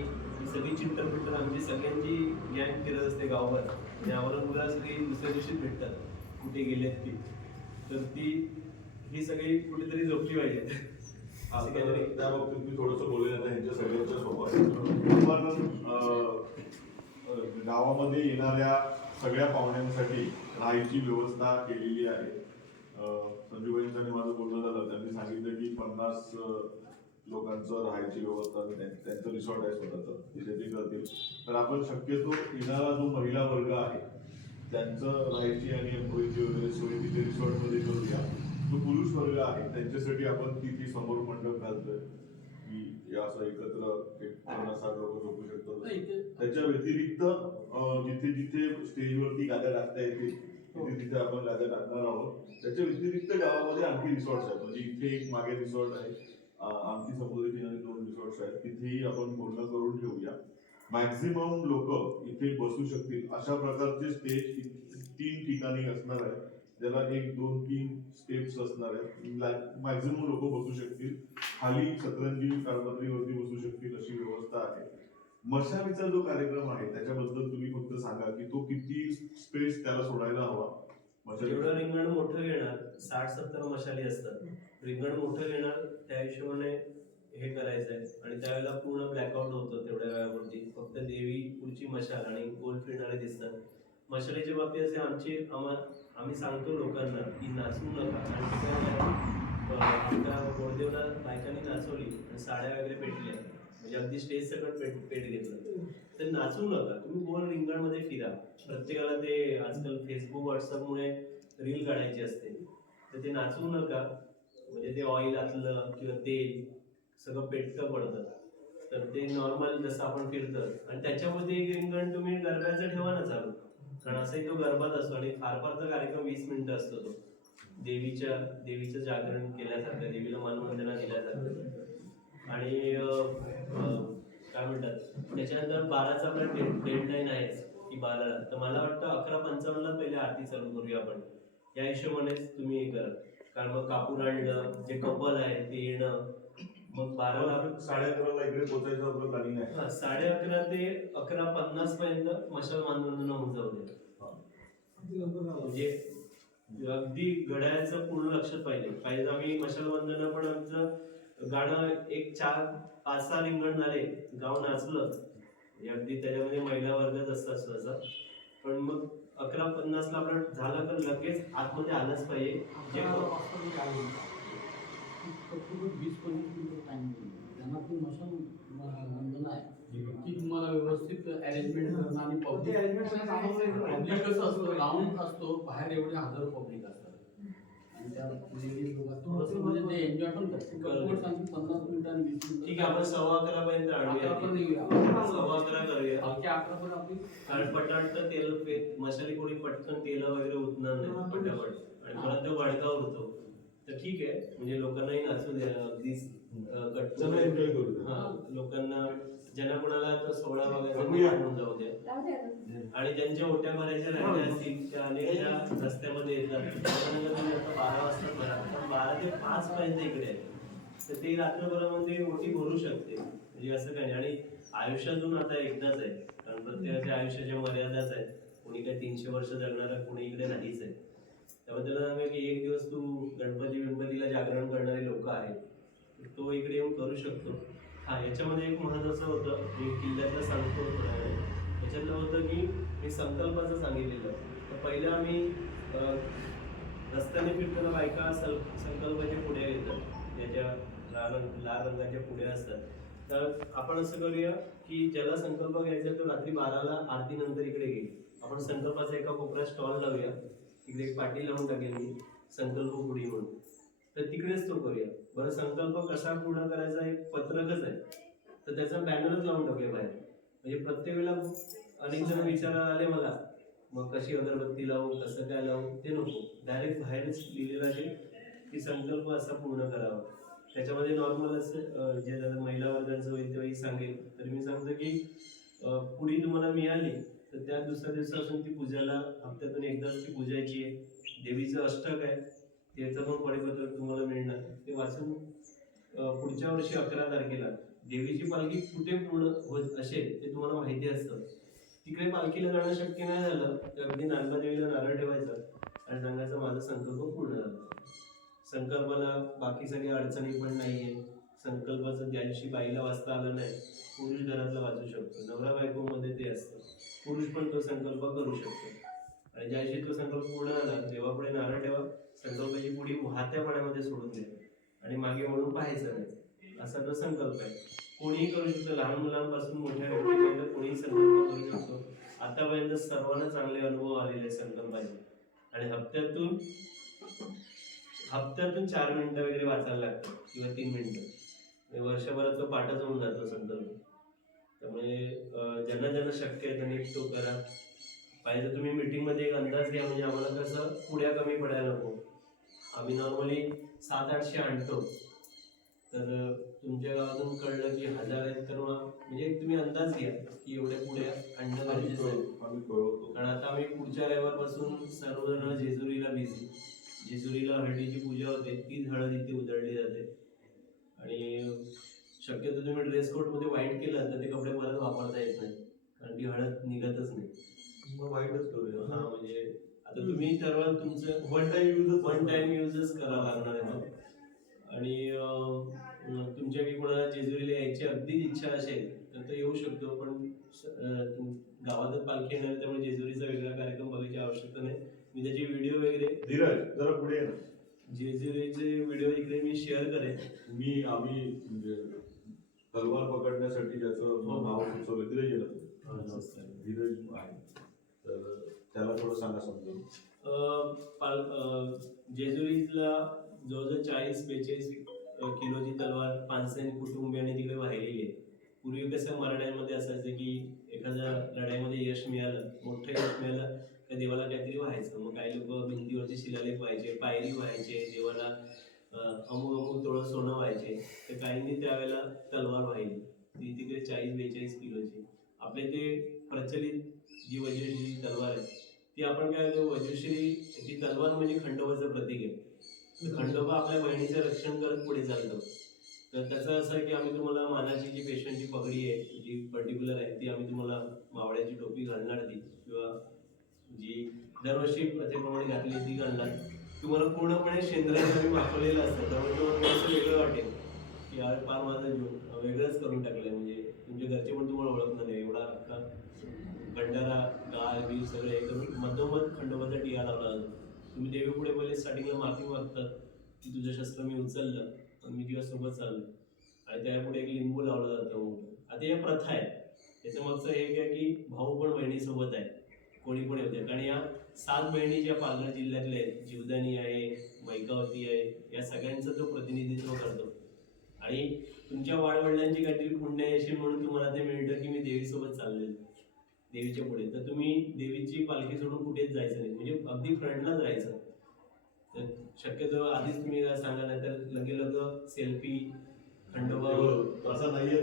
सगळी चिंटर आमची सगळ्यांची गँग फिरत असते गावभर, यावरून मुलं सगळी दुसऱ्या दिवशीच भेटतात कुठे गेलेत ती. तर ती ही सगळी कुठेतरी झोपली पाहिजे. त्या बाबतीत मी थोडंसं बोलेन आता ह्यांच्या सगळ्यांच्या सोबत. पण गावामध्ये येणाऱ्या सगळ्या पाहुण्यांसाठी राहायची व्यवस्था केलेली आहे. संजूबाईंचं आणि माझं बोलणं झालं. त्यांनी सांगितलं की 50 लोकांचं राहायची व्यवस्था आणि त्यांचं रिसॉर्ट आहे स्वतःचं, तिथे ते करतील. तर आपण शक्यतो येणारा जो महिला वर्ग आहे त्यांचं राहायची आणि एम्प्लॉईची वगैरे सोय तिथे रिसॉर्टमध्ये करूया. जो पुरुष वर्ग आहे त्यांच्यासाठी आपण तिथे समोर मंडप घालतोय की हे असं एकत्र एक 50-60 लोक झोपू शकतात. त्याच्या व्यतिरिक्त जिथे जिथे स्टेजवरती गाद्या टाकता येतील तिथे तिथे आपण गाद्या टाकणार आहोत. त्याच्या व्यतिरिक्त गावामध्ये आणखी रिसॉर्ट्स आहेत. म्हणजे इथे एक मागे रिसॉर्ट आहे, आणखी समुद्र किनारी 2 रिसॉर्ट्स आहेत, तिथेही आपण पूर्ण करून ठेवूया. मॅक्झिमम लोक इथे बसू शकतील अशा प्रकारचे स्टेज 3 ठिकाणी असणार आहे, ज्याला 1, 2, 3 स्टेप्स असणार आहेत. मॅक्झिमम लोक बसू शकतील. खाली सतरंजी काळपत्रीवरती बसू शकतील अशी व्यवस्था आहे. मशालीचा जो कार्यक्रम आहे त्याच्याबद्दल तुम्ही फक्त सांगा की तो किती स्पेस त्याला सोडायला हवा. जेवढं रिंगण मोठं घेणार, 60-70 मशाली असतात, रिंगण मोठं घेणार त्या हिशोबाने हे करायचंय. आणि त्यावेळेला पूर्ण ब्लॅकआउट होतं तेवढ्या वेळापुरती, फक्त देवी पुढची मशाल आणि गोल फिरणारे दिसतात. मशालीच्या बाबतीत असे आम्ही सांगतो लोकांना की नाचू नका. आणि आमच्या गोडदेवला बायकांनी नाचवली आणि साड्या वगैरे पेटल्या, म्हणजे अगदी स्टेज सगळं पेट घेतलं. तर नाचू नका, तुम्ही गोल रिंगणमध्ये फिरा. प्रत्येकाला ते आजकाल फेसबुक व्हॉट्सअपमुळे रील काढायची असते, तर ते नाचू नका. म्हणजे ते ऑइल आतलं किंवा तेल सगळं पेटकं पडतं. तर ते नॉर्मल जसं आपण फिरतं. आणि त्याच्यामध्ये एक रिंगण तुम्ही गरब्याचं ठेवा ना चालू, कारण असंही तो गरबाच असतो. आणि फार फारचा कार्यक्रम 20 मिनिटं असतो तो, देवीचं जागरण केल्यासारखं, देवीला मानवंदना दिल्यासारखं. आणि काय म्हणतात, त्याच्यानंतर 12चा आपला डेडलाईन आहेच की 12ला. तर मला वाटतं 11:55 पहिले आरती चालू करूया आपण. या हिशोबानेच तुम्ही हे करा, कारण मग कापूर आणलं, जे कपल आहे ते येणं, मग 12ला 11:30 इकडे पोहोचायचं आपलं प्लॅनिंग आहे. 11:30 ते 11:50 पर्यंत मशाल मानवंदना होऊन जाऊ दे. म्हणजे अगदी घड्याळाचं पूर्ण लक्षात पाहिजे. आम्ही मशाल वंदना पण आमचं गाणं एक 4-5-6 रिंगण झाले, गाव नाचलं, अगदी त्याच्यामध्ये महिला वर्गच असतात सहसा. पण मग 11:50 आपलं झालं तर लगेच आतमध्ये आलंच पाहिजे. जे 20-25 टाइम त्यांना ती मशाल वंदना आहे की तुम्हाला व्यवस्थित अरेंजमेंट करणं. आणि पब्लिक कसं असतं, राऊंड असतो, बाहेर एवढे हजारो पब्लिक असतात आणि त्या लेडीज लोक थोडंसं म्हणजे ते एन्जॉय पण करतात. सांगते 50 मिनिटं आणि 20 मिनिटं. ठीक आहे, आपण 11:15 पर्यंत आणूया, 11:15 करूया. हलक्या 11 पर्यंत आपली कारण पटाट तेल मशाली कोणी पटकन तेल वगैरे उतणार नाही पटापट, आणि परत तो भडका उरतो. तर ठीक आहे, म्हणजे लोकांनाही नाचू द्या, अगदी एन्जॉय करू. हा, लोकांना ज्यांना कोणाला तो सोहळा बघायचा म्हणून जाऊ द्या. आणि ज्यांच्या ओट्या भरायच्या राहिल्या असतील त्या अनेकदा रस्त्यामध्ये येतात. त्याच्यानंतर तुम्ही आता 12 वाजता भरा, 12 ते 5 पर्यंत इकडे आहे, तर ते रात्रभरामध्ये ओटी भरू शकते. म्हणजे असं काही नाही. आणि आयुष्यातून आता एकदाच आहे, कारण प्रत्येकाच्या आयुष्याच्या मर्यादाच आहे. कोणी काही 300 वर्ष जगणारा कोणी इकडे नाहीच आहे. त्यामुळे त्याला सांगा की एक दिवस तू गणपतीला जागरण करणारे लोक आहेत, तो इकडे येऊन करू शकतो. हा, याच्यामध्ये एक महत्वाचं होतं, मी किल्ल्यातलं सांगतो थोड्या वेळ. याच्यातलं होतं की मी संकल्पाचं सांगितलेलं. तर पहिलं आम्ही रस्त्याने फिरताना बायका संकल्पाच्या पुढे येतात, याच्या लाल रंगाच्या पुढे असतात. तर आपण असं करूया की ज्याला संकल्प घ्यायचा तो रात्री 12ला आरती नंतर इकडे घेईल. आपण संकल्पाचा एका कोपऱ्यात स्टॉल लावूया, तिकडे एक पाटी लावून टाकेल मी, संकल्प पुढे म्हणून. तर तिकडेच तो करूया. बरं, संकल्प कसा पूर्ण करायचा एक पत्रकच आहे, तर त्याचा बॅनरच लावून टाकूया बाहेर. म्हणजे प्रत्येक वेळेला अनेक जण विचारायला आले मला, मग कशी अगरबत्ती लावू, कसं काय लावू, ते नको. डायरेक्ट बाहेरच लिहिलेलं आहे की संकल्प असा पूर्ण करावा. त्याच्यामध्ये नॉर्मल असं जे महिला वर्गांचं होईल तेव्हाही सांगेल. तर मी सांगतो की पुढी तुम्हाला मिळाली तर त्या दुसऱ्या दिवसापासून ती पूजाला हप्त्यातून एकदाच ती पूजायची आहे. देवीचं अष्टक आहे, त्याचं पण परिपत्रक तुम्हाला मिळणार, ते वाचून पुढच्या वर्षी 11 तारखेला देवीची पालखी कुठे पूर्ण होत असेल ते तुम्हाला माहिती असतं. तिकडे पालखीला जाणं शक्य नाही झालं तर अगदी नागबा देवीला नारळ ठेवायचा आणि सांगायचं माझा संकल्प पूर्ण झाला. संकल्पाला बाकी सगळ्या अडचणी पण नाहीये. संकल्पाचं ज्या दिवशी बाईला वाचता आलं नाही, पुरुष घरातला वाचू शकतो. नवरा बायको मध्ये ते असतं, पुरुष पण तो संकल्प करू शकतो. आणि ज्या दिवशी तो संकल्प पूर्ण झाला देवापुढे नारळ ठेवा, संकल्पाची पुढी वाहत्या पाण्यामध्ये सोडून द्या आणि मागे वळून पाहायचं नाही, असा तो संकल्प आहे. कोणीही करू शकतो, लहान मुलांपासून मोठ्या व्यक्तीपर्यंत कोणीही संकल्प करू शकतो. आतापर्यंत सर्वांना चांगले अनुभव आलेले संकल्पाचे. आणि हप्त्यातून 4 मिनिटं वगैरे वाचायला लागतं किंवा 3 मिनिटं, वर्षभरात तो पाठच होऊन जातो संकल्प. त्यामुळे ज्यांना ज्यांना शक्य आहे त्यांनी तो करा. पाहिजे तुम्ही मीटिंग मध्ये एक अंदाज घ्या, म्हणजे आम्हाला कसं पुढ्या कमी पडायला नको. आम्ही नॉर्मली 700-800 आणतो, तर तुमच्या गावातून कळलं की 1000 आहेत, तर म्हणजे तुम्ही अंदाज घ्या की एवढ्या पुढ्या आणणं गरजेचं आहे. कारण आता आम्ही पुढच्या रविवारपासून सर्वजण जेजुरीला बिझी. जेजुरीला हळदीची पूजा होते, तीच हळद इथे उधळली जाते. आणि शक्यतो तुम्ही ड्रेस कोड मध्ये व्हाईट केलं तर ते कपडे परत वापरता येत नाही, कारण ती हळद निघतच नाही. मग वाईटच करूया. हा, म्हणजे आता तुम्ही ठरवा तुमचं वन टाइम युजच करावा लागणार आहे तो. आणि तुमच्या की कोणाला जेजुरीला यायची अगदीच इच्छा असेल तर तो येऊ शकतो, पण गावातच पालखी येणार त्यामुळे जेजुरीचा वेगळा कार्यक्रम बघायची आवश्यकता नाही. मी त्याचे व्हिडिओ वगैरे धीरज जरा पुढे ये ना. जेजुरीचे व्हिडिओ इकडे मी शेअर करेन. आम्ही म्हणजे तलवार पकडण्यासाठी ज्याचं नाव सुचवलं धीरज गेलं, धीरज आहे, तर त्याला थोडं सांगा समजून. जेजुरीला जवळजवळ 40-42 किलोची तलवार 500 कुटुंबियांनी तिकडे वाहिलेली आहे. पूर्वी कसं मराठ्यांमध्ये असायचं की एखाद्या लढाईमध्ये यश मिळालं, मोठं यश मिळालं त्या देवाला काहीतरी व्हायचं. मग काही लोक भिंतीवरती शिलालेख व्हायचे, पायरी व्हायचे, देवाला अमुक तोळं सोनं व्हायचे. तर काहींनी त्यावेळेला तलवार वाहिली, ती तिकडे 40-42 किलोची. आपले जे प्रचलित जी वज्रश्री तलवार आहे ती आपण काय करतो, वज्रश्री ती तलवार म्हणजे खंडोबाचं प्रतीक आहे. तर खंडोबा आपल्या बहिणीचं रक्षण करत पुढे चालतो. तर त्याचं असं आहे की आम्ही तुम्हाला मानाची जी पेशंटची पगडी आहे जी पर्टिक्युलर आहे ती आम्ही तुम्हाला मावळ्याची टोपी घालणार ती, किंवा जी दरवर्षी प्रत्येकप्रमाणे घातली ती घालणार. तुम्हाला पूर्णपणे शेंद्राने आम्ही माखवलेलं असतं, त्यामुळे तुम्हाला असं वेगळं वाटेल की यार फार माझं जीवन वेगळंच करून टाकलंय. म्हणजे तुमच्या घरचे पण तुम्हाला ओळखणार नाही, एवढा अख्खा भंडारा गाळ बीळ सगळं हे करून मधोमध खंडोबाचा टिया लावला जातो. तुम्ही देवी पुढे पहिले स्टार्टिंगला माफी मागतात की तुझं शस्त्र मी उचललं पण मी तुझ्या सोबत चाललो, आणि त्यापुढे एक लिंबू लावलं जातं. आता या प्रथा आहे, त्याच्या मागचं हे काय की भाऊ पण बहिणीसोबत आहे, कोणी पण येते. कारण या 7 बहिणी ज्या पालघर जिल्ह्यातल्या आहेत, जीवदानी आहे, मैकावती आहे, या सगळ्यांचं तो प्रतिनिधित्व करतो. आणि तुमच्या वाडवडिलांची काहीतरी पुण्य येशील म्हणून तुम्हाला ते मिळतं की मी देवीसोबत चाललेलो देवीच्या पुढे. तर तुम्ही देवीची पालखी सोडून कुठेच जायचं नाही, म्हणजे अगदी फ्रंटलाच राहायचं. तर शक्यतो आधीच तुम्ही सांगा, नाही तर लगे सेल्फी खंडोबा असं नाहीये,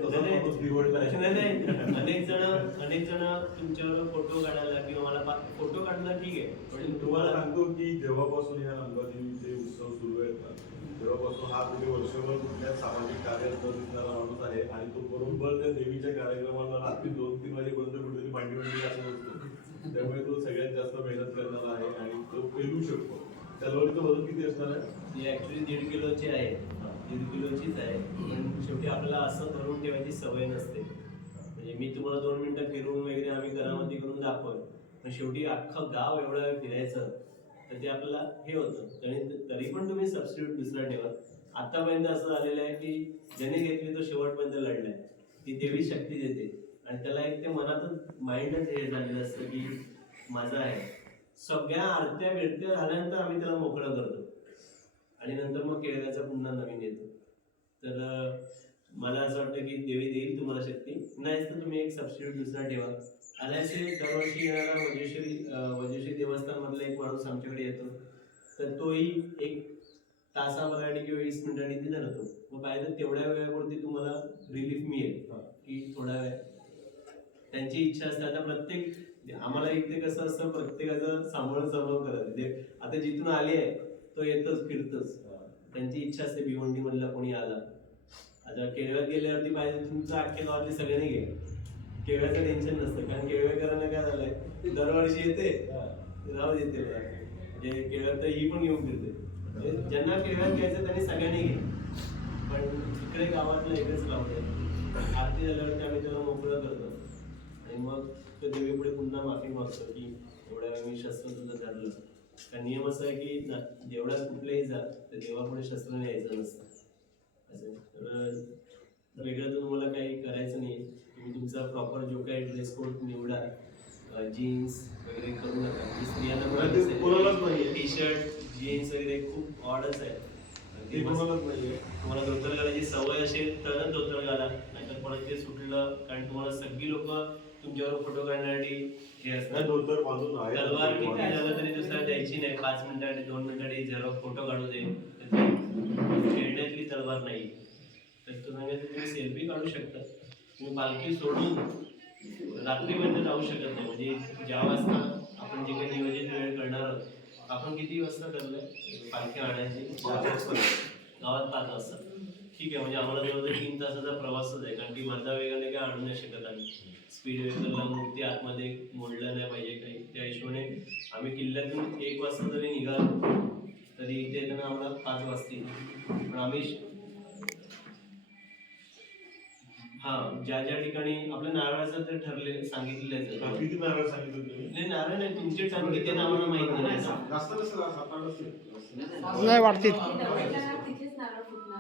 अनेक जण तुमच्यावर फोटो काढायला किंवा मला फोटो काढणं ठीक आहे, पण तुम्हाला सांगतो की जेव्हापासून ह्या अंबादेवीचे उत्सव सुरू आहेत ना, तेव्हापासून हा कुठे वर्षभर कुठल्या सामाजिक कार्यात न दिसणारा माणूस आहे. आणि तो बरोबर त्या देवीच्या कार्यक्रमाला रात्री 2-3 वाजेपर्यंत कुठेतरी मांडी असं असतो. त्यामुळे तो सगळ्यात जास्त मेहनत करणारा आहे आणि तो पेलू शकतो. तलवारीचं वजन किती असणार आहे? ती ऍक्च्युली 1.5 किलोची आहे, 1.5 किलोचीच आहे. पण शेवटी आपल्याला असं धरून ठेवायची सवय नसते. म्हणजे मी तुम्हाला 2 मिनिटं फिरून वगैरे आम्ही करामती करून दाखवून, पण शेवटी अख्खं गाव एवढा वेळ फिरायचं तर ते आपल्याला हे होतं. तरी पण तुम्ही सबस्टिट्यूट दुसरा ठेवा. आतापर्यंत असं झालेलं आहे की ज्याने घेतली तो शेवटपर्यंत लढलाय. ती देवी शक्ती देते आणि त्याला एक ते मनातच माइंडच हे झालेलं असतं की माझं आहे. सगळ्या आरत्या व्यर्त्या झाल्यानंतर आम्ही त्याला मोकळं करतो आणि नंतर मग केळव्याचा पुन्हा नवीन येतो. तर मला असं वाटतं की देवी देईल तुम्हाला शक्ती, नाहीच तर तुम्ही एक सबस्टिट्यूट दुसरा ठेवा. आल्याचे दरवर्षी येणारा वज्रश्री देवस्थान मधला एक माणूस आमच्याकडे येतो, तर तोही एक तासाभरासाठी किंवा 20 मिनिटांनी तिथे राहतो. मग पाहिजे तेवढ्या वेळावरती तुम्हाला रिलीफ मिळेल की थोडा वेळ. त्यांची इच्छा असते. आता प्रत्येक आम्हाला इथे कसं असतं, प्रत्येकाचं सांभाळून करायचं. आता जिथून आले आहे तो येतोच फिरतोच. त्यांची इच्छा असते भिवंडी मधला कोणी आला. आता केळव्यात गेल्यावरती पाहिजे तुमचं अख्ख्या गावातले सगळ्यांनी घे, केळव्याचं टेन्शन नसतं. कारण केळवेकरांना काय झालंय, ते दरवर्षी येते राहू देते. म्हणजे केळव्यात तर ही पण घेऊन फिरते. ज्यांना केळव्यात घ्यायचं त्यांनी सगळ्यांनी घे, पण इकडे गावातलं एकच लावतंय. आरती झाल्यावरती आम्ही त्याला मोकळं करतो आणि मग तो देवीपुढे पुन्हा माफी मागतो की एवढ्या वेळ मी शस्त्र तुझं धरलं कारण नियम असा आहे की देवळात कुठलेही जा तर देवापुढे शस्त्र न्यायचं नसतं असं. तर वेगळं तर तुम्हाला काही करायचं नाही. तुम्ही तुमचा प्रॉपर जो काही ड्रेस कोड निवडा, जीन्स वगैरे करू नका. ते कोणालाच नाहीये. टी शर्ट जीन्स वगैरे खूप ऑडच आहे. ते कोणालाच नाहीये. तुम्हाला धोतर घालायची सवय असेल तरच धोतर घाला, नाहीतर परत ते सुटलं कारण तुम्हाला सगळी लोक तुमच्यावर फोटो काढण्यासाठी हे नाही, असतात. धोतर बांधून आहे. तलवार किती झालं तरी दुसऱ्या द्यायची नाही. 5 मिनिटासाठी 2 मिनिटासाठी जरा फोटो काढू दे. तर ती खेळण्यातली तलवार नाही. तर तो सांगायचं तुम्ही सेल्फी काढू शकता. तुम्ही पालखी सोडून रात्रीमध्ये जाऊ शकत नाही. म्हणजे ज्या वाजता आपण जे काही नियोजित वेळ करणार आहोत, आपण किती वाजता ठरलंय पालखी आणायची? 5 वाजता. गावात 5 वाजता. ठीक आहे, म्हणजे आम्हाला जवळजवळ 3 तासाचा प्रवासच आहे. कारण की मधल्या वेगाने काय आणू नाही शकत आम्ही. स्पीड ब्रेकरला मूर्ती आतमध्ये मोडलं नाही पाहिजे काही. त्या हिशोबाने आम्ही किल्ल्यातून 1 वाजता जरी निघालो तरी इथे येताना आम्हाला 5 वाजतील. पण आम्ही ज्या ज्या ठिकाणी आपल्या नारळाचं ते ठरले सांगितलेलं आहे. किती नारळ सांगितलं तुम्ही? नाही, नारळ नाही, तुमचे टन किती आहेत आम्हाला माहित नाही. जास्त नसेल, 7-8 असेल. नाही वाटतील.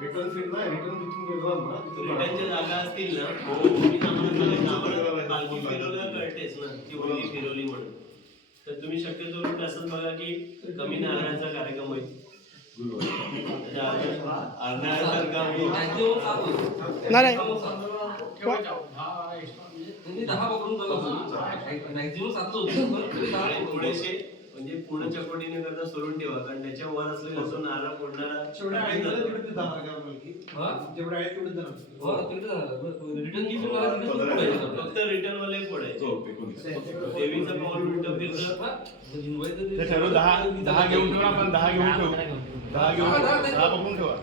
रिटर्नच्या जागा असतील ना, तुम्ही आम्हाला सांगितलं, पालखी फिरवलं कळतेच ना ती होळी फिरवली म्हणून. तर तुम्ही शक्यतो असंच बघा की कमी नारळाचा कार्यक्रम होईल. अर्ध्यासारखा नाही थोडेसे म्हणजे पूर्ण चकोटीने करता सोडून ठेवा, कारण त्याच्या वर असलेला जो नारळ फोडणारा फक्त रिटर्न वाले फोडायचे. देवीचा पाऊल उलटं फिरलं. ते ठरव 10 घेऊन ठेवा. आपण 10 घेऊन ठेवू. 10 घेऊन 10 पकडून ठेवा.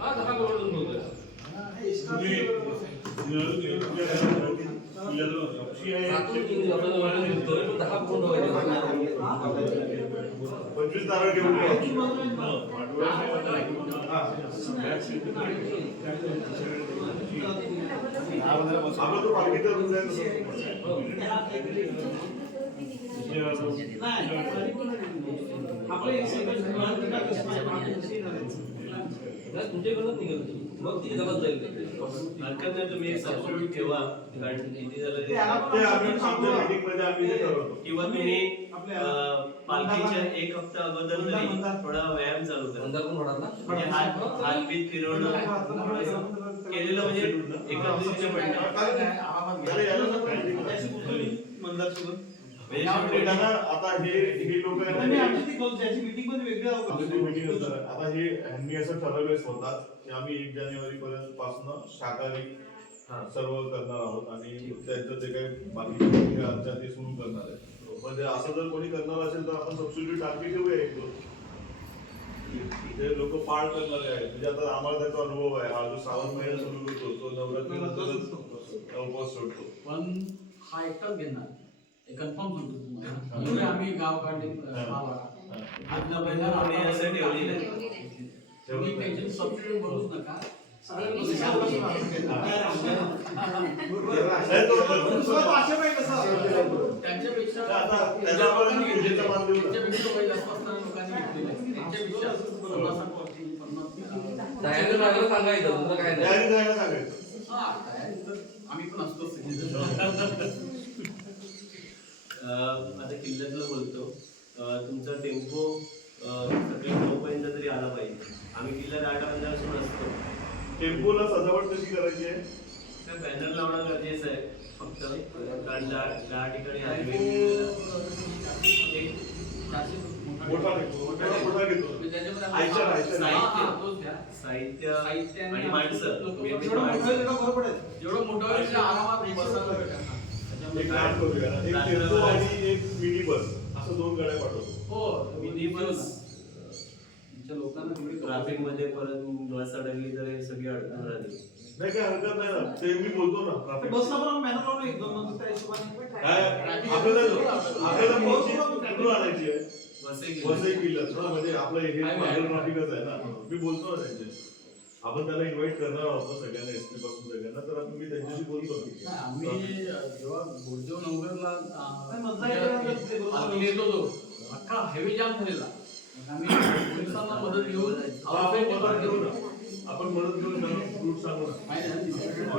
पंचवीस नारळ घेऊन आपलं तो पालखीचा रूल आहे. हरकत नाही, तुम्ही एक सबस्टिट्यूट ठेवा, कारण किती झालं ते आम्ही आमच्या मीटिंग मध्ये आम्ही ते ठरवतो. किंवा तुम्ही पालखीच्या 1 हप्ता अगोदर तरी थोडा व्यायाम चालू करा. म्हणजे हातबीत फिरवणं केलेलं म्हणजे एका दिवशीच्या आता हे लोक आता हे ह्यांनी असं ठरवलंय स्वतः की आम्ही 1 जानेवारी पर्यंत पासून शाकाहारी सर्व करणार आहोत आणि त्यांचं जे काही बाकी ते सुरू करणार आहे. म्हणजे असं जर कोणी करणार असेल तर आपण सबस्टिट्यूट टाकी देऊया 1-2. जे लोक पाळ करणारे आहेत. म्हणजे आता आम्हाला त्याचा अनुभव आहे. हा जो श्रावण महिना सुरू होतो तो नवरात्रीनंतरच उपवास सोडतो. पण हा एकटाच घेणार हे कन्फर्म सांगतो तुम्हाला. एवढे आम्ही गाव काढले तुम्ही टेन्शन सबस्टिट्यूट बघूच नका. त्यांच्यापेक्षा वय जास्त असणाऱ्या लोकांनी घेतलेले. त्यांच्यापेक्षा 50 सांगायचं आम्ही पण असतो. आता किल्ल्यातलं बोलतो. तुमचा टेम्पो सगळे 9 पर्यंत तरी आला पाहिजे. आम्ही किल्ल्यात 8 वाजल्यापासून असतो. टेम्पोला सजावट कशी करायची आहे? काय बॅनर लावणं गरजेचं आहे फक्त, कारण 10 ठिकाणी साहित्य आणि माणसं. जेवढं मोठं होईल आरामात एक काम करूया, एक टेम्पो आणि एक मिनी बस असं 2 गाड्या पाठवतो. हो, मिनी बस. लोकांना ट्रॅफिक मध्ये परत बस अडकली तर हे सगळी अडकून राहिली. नाही काय हरकत नाही ना, ते मी बोलतो ना. बसला पण मॅनर लावून 1-2 त्या हिशोबाने काय आपल्याला मोठी कुठून आणायची आहे? वसई किल्ल्यात ना, म्हणजे आपलं हे मागील ट्रॅफिकच आहे ना. मी बोलतो ना त्यांचे. आपण त्याला इन्व्हाइट करणार आहोत सगळ्यांना, एसपी पासून सगळ्यांना. तर मी त्यांच्याशी बोलतो. आम्ही जेव्हा गुरुदेव नवगरला अख्खा हेवी जाम झालेला. आम्ही पोलिसांना मदत घेऊन outside department आपण मदत घेऊन रूट सांगू ना. माहिती आहे ना?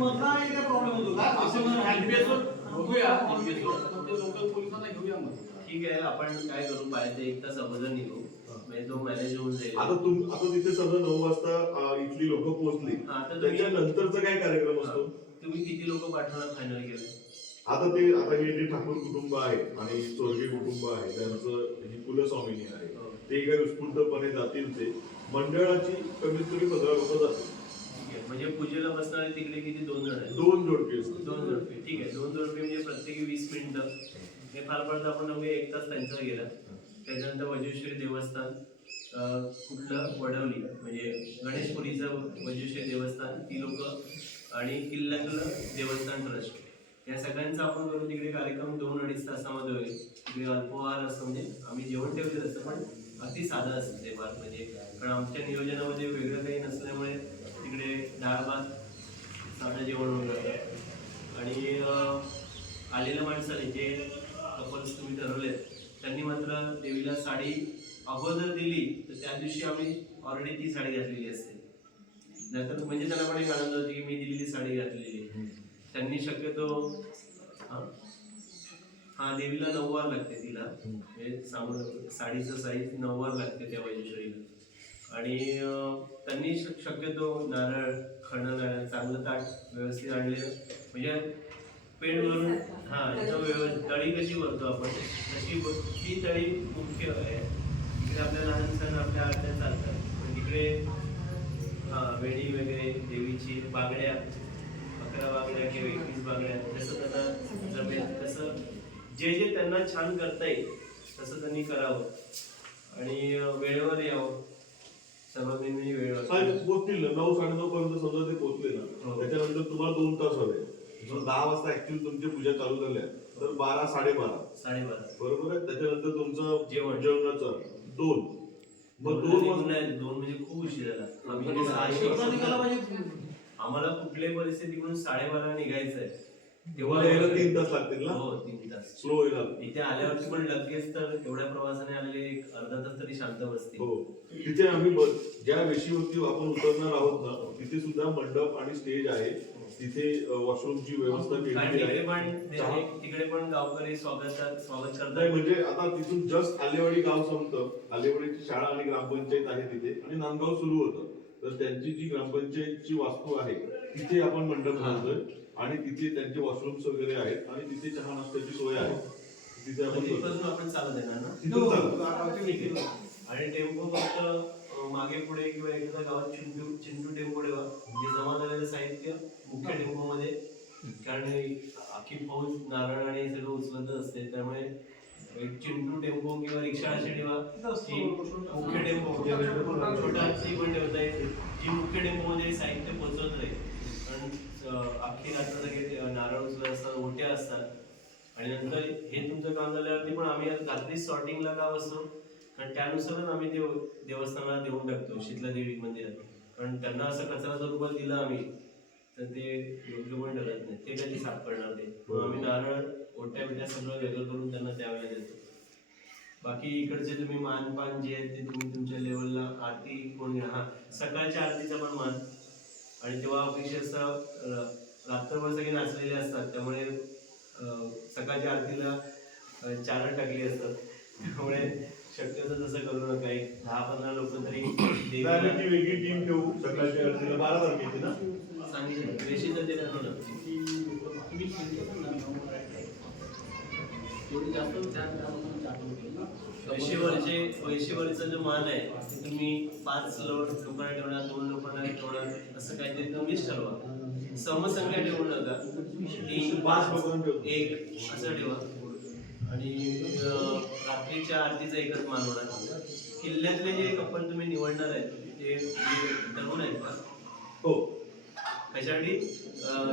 मधला एक प्रॉब्लेम होतो काय आपण GPS वर बघूया, GPS वर. पण ते लोकल पोलिसांना घेऊया मग. ठीक आहे, आपण काय करू पाहिजे 1 तास अगोदर निघू, म्हणजे तो मॅनेज होऊन जाईल. आता तिथे समजा 9 वाजता इथली लोक पोहोचली, हा, तर तुम्ही- त्याच्यानंतरचा काय कार्यक्रम असतो? तुम्ही किती लोक पाठवणार फायनल केलं? आता हे जे ठाकूर कुटुंब आहे आणि चोरगे कुटुंब आहे, त्यांचं ही कुलस्वामिनी आहे, ते काही उत्स्फूर्तपणे जातील. ते मंडळाची कमीत कमी 15 लोक जातील. ठीक आहे, म्हणजे पूजेला बसणारे तिकडे किती 2 जण आहेत? 2 जोडपी असतील. 2 जोडपे. ठीक आहे, 2 जोडपे म्हणजे प्रत्येकी 20 मिनिटं. हे फार फार तर आपण नव्हे 1 तास त्यांचा गेला. त्याच्यानंतर वज्रेश्वरी देवस्थान, कुठलं वडवली म्हणजे गणेशपुरीचं वज्रेश्वरी देवस्थान, ती लोक आणि किल्ल्यातलं देवस्थान ट्रस्ट, या सगळ्यांचा आपण करून तिकडे कार्यक्रम 2-2.5 तासामध्ये होईल. तिकडे अल्पोहार असं म्हणजे आम्ही जेवण ठेवलेलं असतं, पण अगदी साधं असतं ते फार, म्हणजे कारण आमच्या नियोजनामध्ये वेगळं काही नसल्यामुळे तिकडे डाळ भात साधं जेवण होऊन जातं. आणि आलेल्या माणसाने जे कपल्स तुम्ही ठरवलेत त्यांनी मात्र देवीला साडी अगोदर दिली तर त्या दिवशी आम्ही ऑलरेडी ती साडी घातलेली असते. नाहीतर म्हणजे त्यांना पण एक आनंद होती की मी दिलेली साडी घातलेली आहे. त्यांनी शक्यतो हा देवीला 9 वार लागते तिला, म्हणजे साडीचं साईज 9 वार लागते त्या वैजेश्वरीला. आणि त्यांनी शक्यतो नारळ खणं चांगलं ताट व्यवस्थित आणले, म्हणजे पेंट भरून तळी कशी भरतो आपण तशी ती तळी मुख्य आहे. तिकडे आपल्या लहान सण आपल्या आरत्या चालतात, पण तिकडे वेणी वगैरे देवीची बांगड्या 11 बांगड्या किंवा 21 बांगड्या जसं त्यांना जमेल तसं जे जे त्यांना छान करता येईल तसं त्यांनी करावं आणि वेळेवर यावं. सर्वांनी वेळेवर पोहोचतील 9-9:30 पर्यंत समजा ते पोहोचले ना, त्याच्यानंतर तुम्हाला 2 तास हवे. 10 वाजता ऍक्च्युअली तुमची पूजा चालू झाल्या तर 12-12:30 बरोबर आहे. त्याच्यानंतर तुमचं जेवणाचं 2, मग 2 म्हणजे खूप उशीर झाला. आम्हाला कुठल्याही परिस्थितीकडून 12:30 निघायचं आहे, तेव्हा यायला 3 तास लागतील ना. हो 3 तास स्लो येणार. इथे आल्यावरती पण लगेच तर एवढ्या प्रवासाने आलेले 1 अर्धा तास तरी शांत बसतील. हो, तिथे आम्ही ज्या वेशीवरती आपण उतरणार आहोत ना, तिथे सुद्धा मंडप आणि स्टेज आहे. तिथे वॉशरूमची व्यवस्था केलेली आहे. तिकडे पण गावकरी स्वागत करतात. नाही म्हणजे आता तिथून जस्ट आलेवाडी गाव संपतं, आलेवाडीची शाळा आणि ग्रामपंचायत आहे तिथे, आणि नांदगाव सुरू होतं. तर त्यांची जी ग्रामपंचायतची वास्तू आहे तिथे आपण मंडप घालतोय आणि तिथे त्यांचे वॉशरूम्स वगैरे आहेत आणि तिथे चहा नाश्त्याची सोय आहे. तिथे आपण चालत येणार ना. तिथून चालू. ठीक आहे. आणि टेम्पो फक्त मागे पुढे किंवा एखाद्या गावात चिंटू टेम्पो ठेवा, जे जमा झालेलं साहित्य मुख्य टेम्पो मध्ये, कारण अख्खी फौज नारळ आणि सगळं उचलतच असते, त्यामुळे एक चिंटू टेम्पो किंवा रिक्षा अशी ठेवा जी मुख्य टेम्पो छोटाची पण ठेवता येईल, जी मुख्य टेम्पो मध्ये साहित्य पोहोचवत राहील. कारण अख्खी रात्र सगळे नारळ उचलत असतात, ओट्या असतात आणि नंतर हे तुमचं काम झाल्यावरती पण आम्ही रात्री सॉर्टिंगला गाव असतो आणि त्यानुसारच आम्ही देवस्थानाला देऊन टाकतो शीतला देवी मंदिरात. कारण त्यांना असं कचरा रुपये दिला आम्ही तर ते योग्य पण ठरत नाही, ते कधी साफ करणार ते. आम्ही नारळ ओट्या बिट्या सगळं वेगळं करून त्यांना त्यावेळेला देतो. बाकी इकडचे तुम्ही मानपान जे आहेत ते तुम्ही तुमच्या लेवलला, आरती कोण घेणार, हा सकाळच्या आरतीचा पण मान. आणि तेव्हा विशेषतः रात्रभर सगळे नाचलेले असतात, त्यामुळे सकाळच्या आरतीला चारण टाकली असतात, त्यामुळे शक्यतो तसं करू नका. एक 10-15 लोक तरी वेगळी टीम ठेवू. सकाळच्या आरतीला 12 तारखेची ना सांगितलं रेषेचं ते ठरवलं. वैशीवरचा जो मान आहे ते तुम्ही 5 लोकांना ठेवणार, 2 लोकांना ठेवणार, असं काहीतरी तुम्हीच ठरवा. समसंख्या ठेवू नका, 3, 5, 1 असं ठेवा. आणि रात्रीच्या आरतीचा एकच मान होणार. किल्ल्यातले जे कपल तुम्ही निवडणार आहेत ते ठरवून आहेत का? हो, त्याच्यासाठी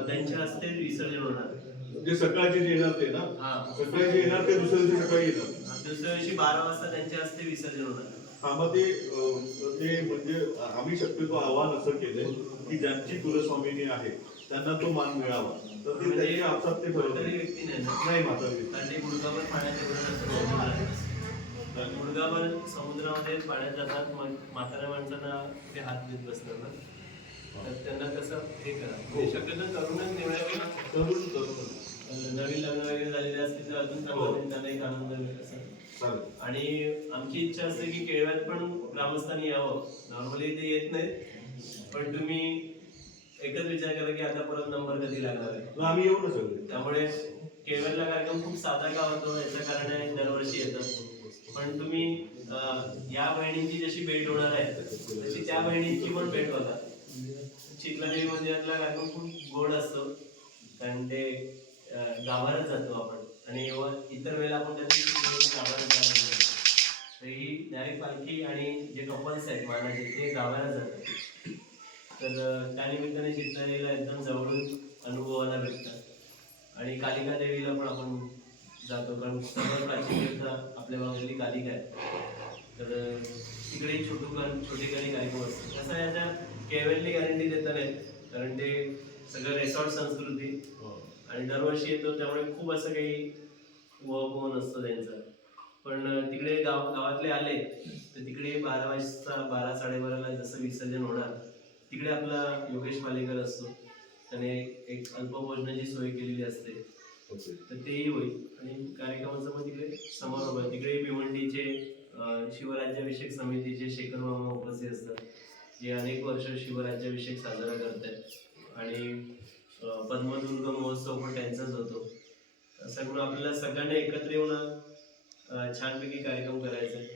त्यांच्या हस्ते विसर्जन होणार. जे सकाळचे जे येणार ते ना, सकाळी जे येणार ते दुसऱ्या दिवशी सकाळी येणार. दुसऱ्या दिवशी 12 वाजता त्यांच्या हस्ते विसर्जन होणार. हा, मग ते म्हणजे आम्ही शक्यतो आव्हान असं केलंय की ज्यांची कुलस्वामिनी आहे त्यांना तो मान मिळावा. तर ते त्यांच्या हातात ते म्हातारी व्यक्ती नाही ना, नाही म्हातारी कारण ते गुडघाभर पाण्यात एवढं नसतं. गुडघाभर समुद्रामध्ये पाण्यात जातात, मग म्हाताऱ्या माणसांना ते हात देत बसतात ना, तर त्यांना कसं हे करा. म्हणजे शक्यतो तरुणच निवडावे. नवीन लग्न वगैरे झालेले असतील तर अजून चांगलं, त्यांना एक आनंद मिळेल असं. चालेल. आणि आमची इच्छा असते की केळव्यात पण ग्रामस्थांनी यावं. नॉर्मली ते येत नाहीत, पण तुम्ही एकच विचार करा की आता परत नंबर कधी लागणार आहे. आम्ही येऊ ना सगळे. त्यामुळे केळव्यातला कार्यक्रम खूप साधा का होतो याच्या कारणे दरवर्षी येतात. पण तुम्ही या बहिणींची जशी भेट होणार आहे तशी त्या बहिणींची पण भेट होतात. चिखलादेवी मंदिरातला कार्यक्रम खूप गोड असतो, कारण ते गाभाऱ्यात जातो आपण, आणि इतर वेळेला आपण त्याची गाभाऱ्यात जातो. तर ही डायरेक्ट पालखी आणि जे कपल्स आहेत मानाचे ते गाभाऱ्यात जातात. तर त्यानिमित्ताने चिखलादेवीला एकदम जवळून अनुभवायला भेटतात. आणि कालिका देवीला पण आपण जातो, कारण सर्वात प्राचीन देवता आपल्या भागातली कालिका आहे. तर तिकडे छोटी काली कार्यक्रम असतो. तसं याच्या केवळली गॅरंटी देता नाही, कारण ते सगळं रेसॉर्ट संस्कृती आणि दरवर्षी येतो, त्यामुळे खूप असं काही वहन असतं त्यांचं. पण तिकडे गावातले आले तर तिकडे 12 वाजता 12-12:30ला जसं विसर्जन होणार, तिकडे आपला योगेश पालेकर असतो, त्याने एक अल्पभोजनाची सोय केलेली असते, तर तेही होईल. आणि कार्यक्रमाचं मग तिकडे समारोप आहे. तिकडे भिवंडीचे शिवराज्याभिषेक समितीचे शेखर मामा उपस्थित असतात, जे अनेक वर्ष शिवराज्याभिषेक साजरा करतात. आणि पद्मदुर्ग महोत्सव पण त्यांचाच होतो. असं म्हणून आपल्याला सगळ्यांना एकत्र येऊन छानपैकी कार्यक्रम करायचा आहे.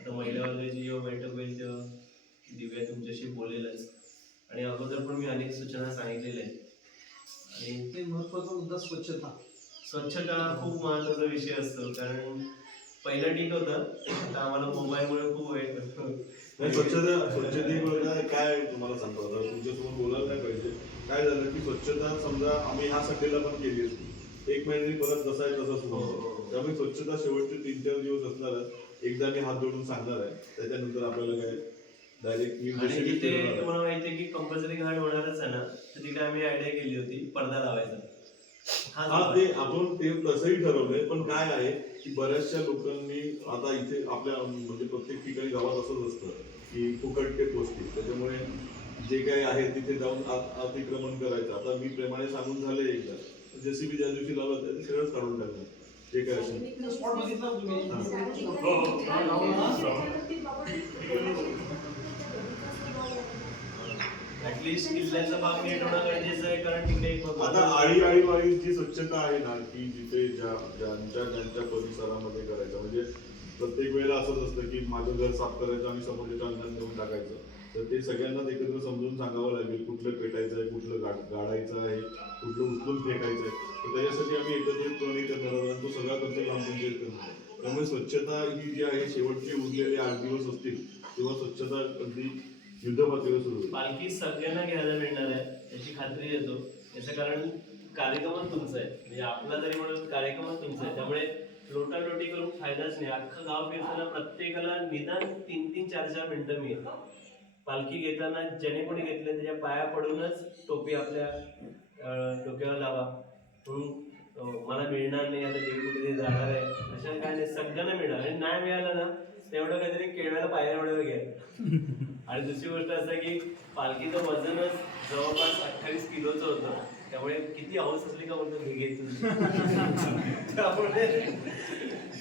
आता महिला वर्गाची जेव्हा बैठक होईल तेव्हा दिव्या तुमच्याशी बोलेलच, आणि अगोदर पण मी अनेक सूचना सांगितलेल्या आहेत. आणि ते महत्वाचा मुद्दा स्वच्छता खूप महत्वाचा विषय असतो, कारण पहिलं ठीक होतं, आता आम्हाला मोबाईलमुळे खूप वेळ करतो. स्वच्छतेमुळे काय तुम्हाला सांगतो, आता तुमच्यासोबत बोलायला नाही पाहिजे. काय झालं की स्वच्छता समजा आम्ही ह्या संडेला पण केली असती, 1 महिन्याने परत जसा आहे तसा सुरू होतो. त्यामुळे स्वच्छता शेवटचे 3-4 दिवस असणारच. एकदा मी हात जोडून सांगणार आहे, त्याच्यानंतर आपल्याला काय डायरेक्ट आणि तिथे तुम्हाला माहिती आहे की कंपल्सरी घाट होणारच आहे ना, तर तिथे आम्ही आयडिया केली होती पडदा लावायचा. हा, ते आपण ते तसंही ठरवलंय. पण काय आहे की बऱ्याचशा लोकांनी आता इथे आपल्या म्हणजे प्रत्येक ठिकाणी गावात असंच असतं की फुकट ते पोस्टिंग, त्याच्यामुळे जे काही आहे तिथे जाऊन अतिक्रमण करायचं. आता मी प्रेमाने सांगून झाले एकदा, जेसीबी ज्या दिवशी लावलं त्या दिवशी सगळंच काढून टाकलं जे काय असेल. स्पॉट बघितला तुम्ही? ऍटलीस्ट किल्ल्याचा भाग नीट होणं गरजेचं आहे, कारण तिकडे आता आळीवाळी जी स्वच्छता आहे ना, की जिथे ज्यांच्या परिसरामध्ये करायचं, म्हणजे प्रत्येक वेळेला असंच असतं की माझं घर साफ करायचं आणि समोरच्या अंगणात नेऊन टाकायचं. तर ते सगळ्यांनाच एकत्र समजून सांगावं लागेल, कुठलं पेटायचं आहे, कुठलं गाडायचं आहे, कुठलं उचलून फेकायचं आहे. तर त्याच्यासाठी आम्ही एकत्रितपणे करणार आहोत, आणि तो सगळा खर्च ग्रामपंचायत करणार. त्यामुळे स्वच्छता ही जी आहे शेवटचे उरलेले 8 दिवस असतील तेव्हा स्वच्छता अगदी युद्धपातळीवर सुरू होईल. पालखी सगळ्यांना घ्यायला मिळणार आहे याची खात्री देतो. याचं कारण कार्यक्रमच तुमचा आहे, म्हणजे आपला जरी म्हणून कार्यक्रमच तुमचा आहे, त्यामुळे लोटालोटी करून फायदाच नाही. अख्खं गाव फिरताना प्रत्येकाला निदान 3-3, 4-4 मिनिटं मिळेल. पालखी घेताना ज्याने कोणी घेतलं त्याच्या पाया पडूनच टोपी आपल्या डोक्यावर लावा, म्हणून मला मिळणार नाही, आता देवी कुठे जाणार आहे अशा काय नाही, सगळ्यांना मिळणार. आणि नाही मिळालं ना तेवढं काहीतरी केळव्याला पाया एवढं घ्या. आणि दुसरी गोष्ट असं की पालखीचं वजनच जवळपास 28 किलोचं होतं, त्यामुळे किती हौस असली का म्हणतो मी घेतो. त्यामुळे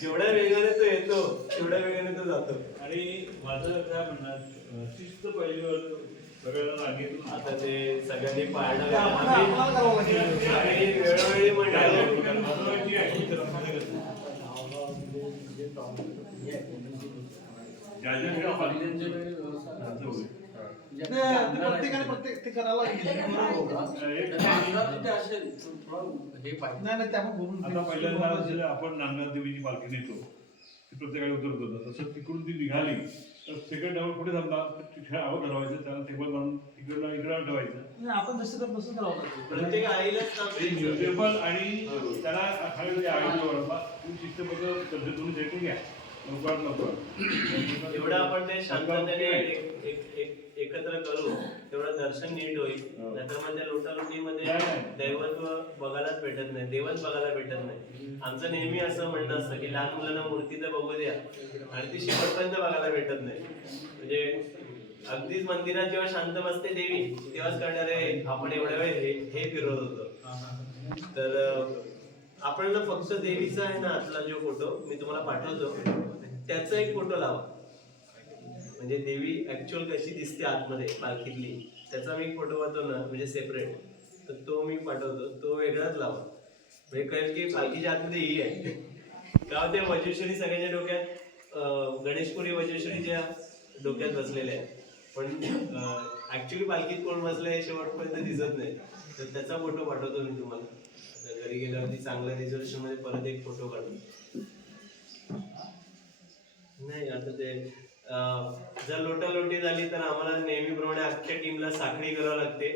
जेवढ्या वेगाने तो येतो तेवढ्या वेगाने तो जातो. आणि माझं काय म्हणणार, शिस्त पहिल्यावर सगळ्यांना सांगितलं. आता ते सगळ्यांनी पाळणं ते आम्हाला करावं लागेल. वेळोवेळी म्हणाले प्रत्येकाने प्रत्येक ते करायला लागेल. नाही त्यामुळे बोलून आता पहिल्यांदा आपण नांदगाव देवीची पालखी नेतो, ती प्रत्येकाला उतरत होतं. तसं तिकडून ती निघाली तर सेकंड डाऊन कुठे थांबला आवड ठरवायचं, त्याला टेबल बांधून तिकडला इकडे ठेवायचं. आपण जसं तर तसं करावं लागेल. प्रत्येक आईलाच टेबल आणि त्याला खाली आईला शिस्तबद्ध पद्धतीतून भेटून घ्या. एवढं आपण ते शांततेने एकत्र करू तेवढं दर्शन नीट होईल. नाहीतर मग त्या लोटालोटीमध्ये दैवत्व बघायलाच भेटत नाही, देवच बघायला भेटत नाही. आमचं नेहमी असं म्हणणं असतं की लहान मुलांना मूर्ती तर बघू द्या आणि ती शेवटपर्यंत बघायला भेटत नाही. म्हणजे अगदीच मंदिरात जेव्हा शांत बसते देवी तेव्हाच कळणार आहे आपण एवढ्या वेळ हे फिरवत होतो. तर आपण ना फक्त देवीचा आहे ना आतला जो फोटो मी तुम्हाला पाठवतो त्याचा एक फोटो लावा. म्हणजे देवी ऍक्च्युअल कशी दिसते आतमध्ये पालखीतली त्याचा मी फोटो पाहतो ना म्हणजे सेपरेट, तर तो मी पाठवतो, तो वेगळाच लावा. म्हणजे कळेल की पालखीच्या आतमध्ये ही आहे. का ते वज्रेश्वरी सगळ्यांच्या डोक्यात गणेशपुरी वज्रेश्वरीच्या डोक्यात बसलेले आहे, पण ऍक्च्युअली पालखीत कोण बसलं हे शेवटपर्यंत दिसत नाही. तर त्याचा फोटो पाठवतो मी तुम्हाला. घरी गेल्यावरती चांगल्या रिझोल्युशन मध्ये परत एक फोटो काढतो. नाही आता ते जर लोटालोटी झाली तर आम्हाला नेहमीप्रमाणे अख्ख्या टीमला साखळी करावं लागते.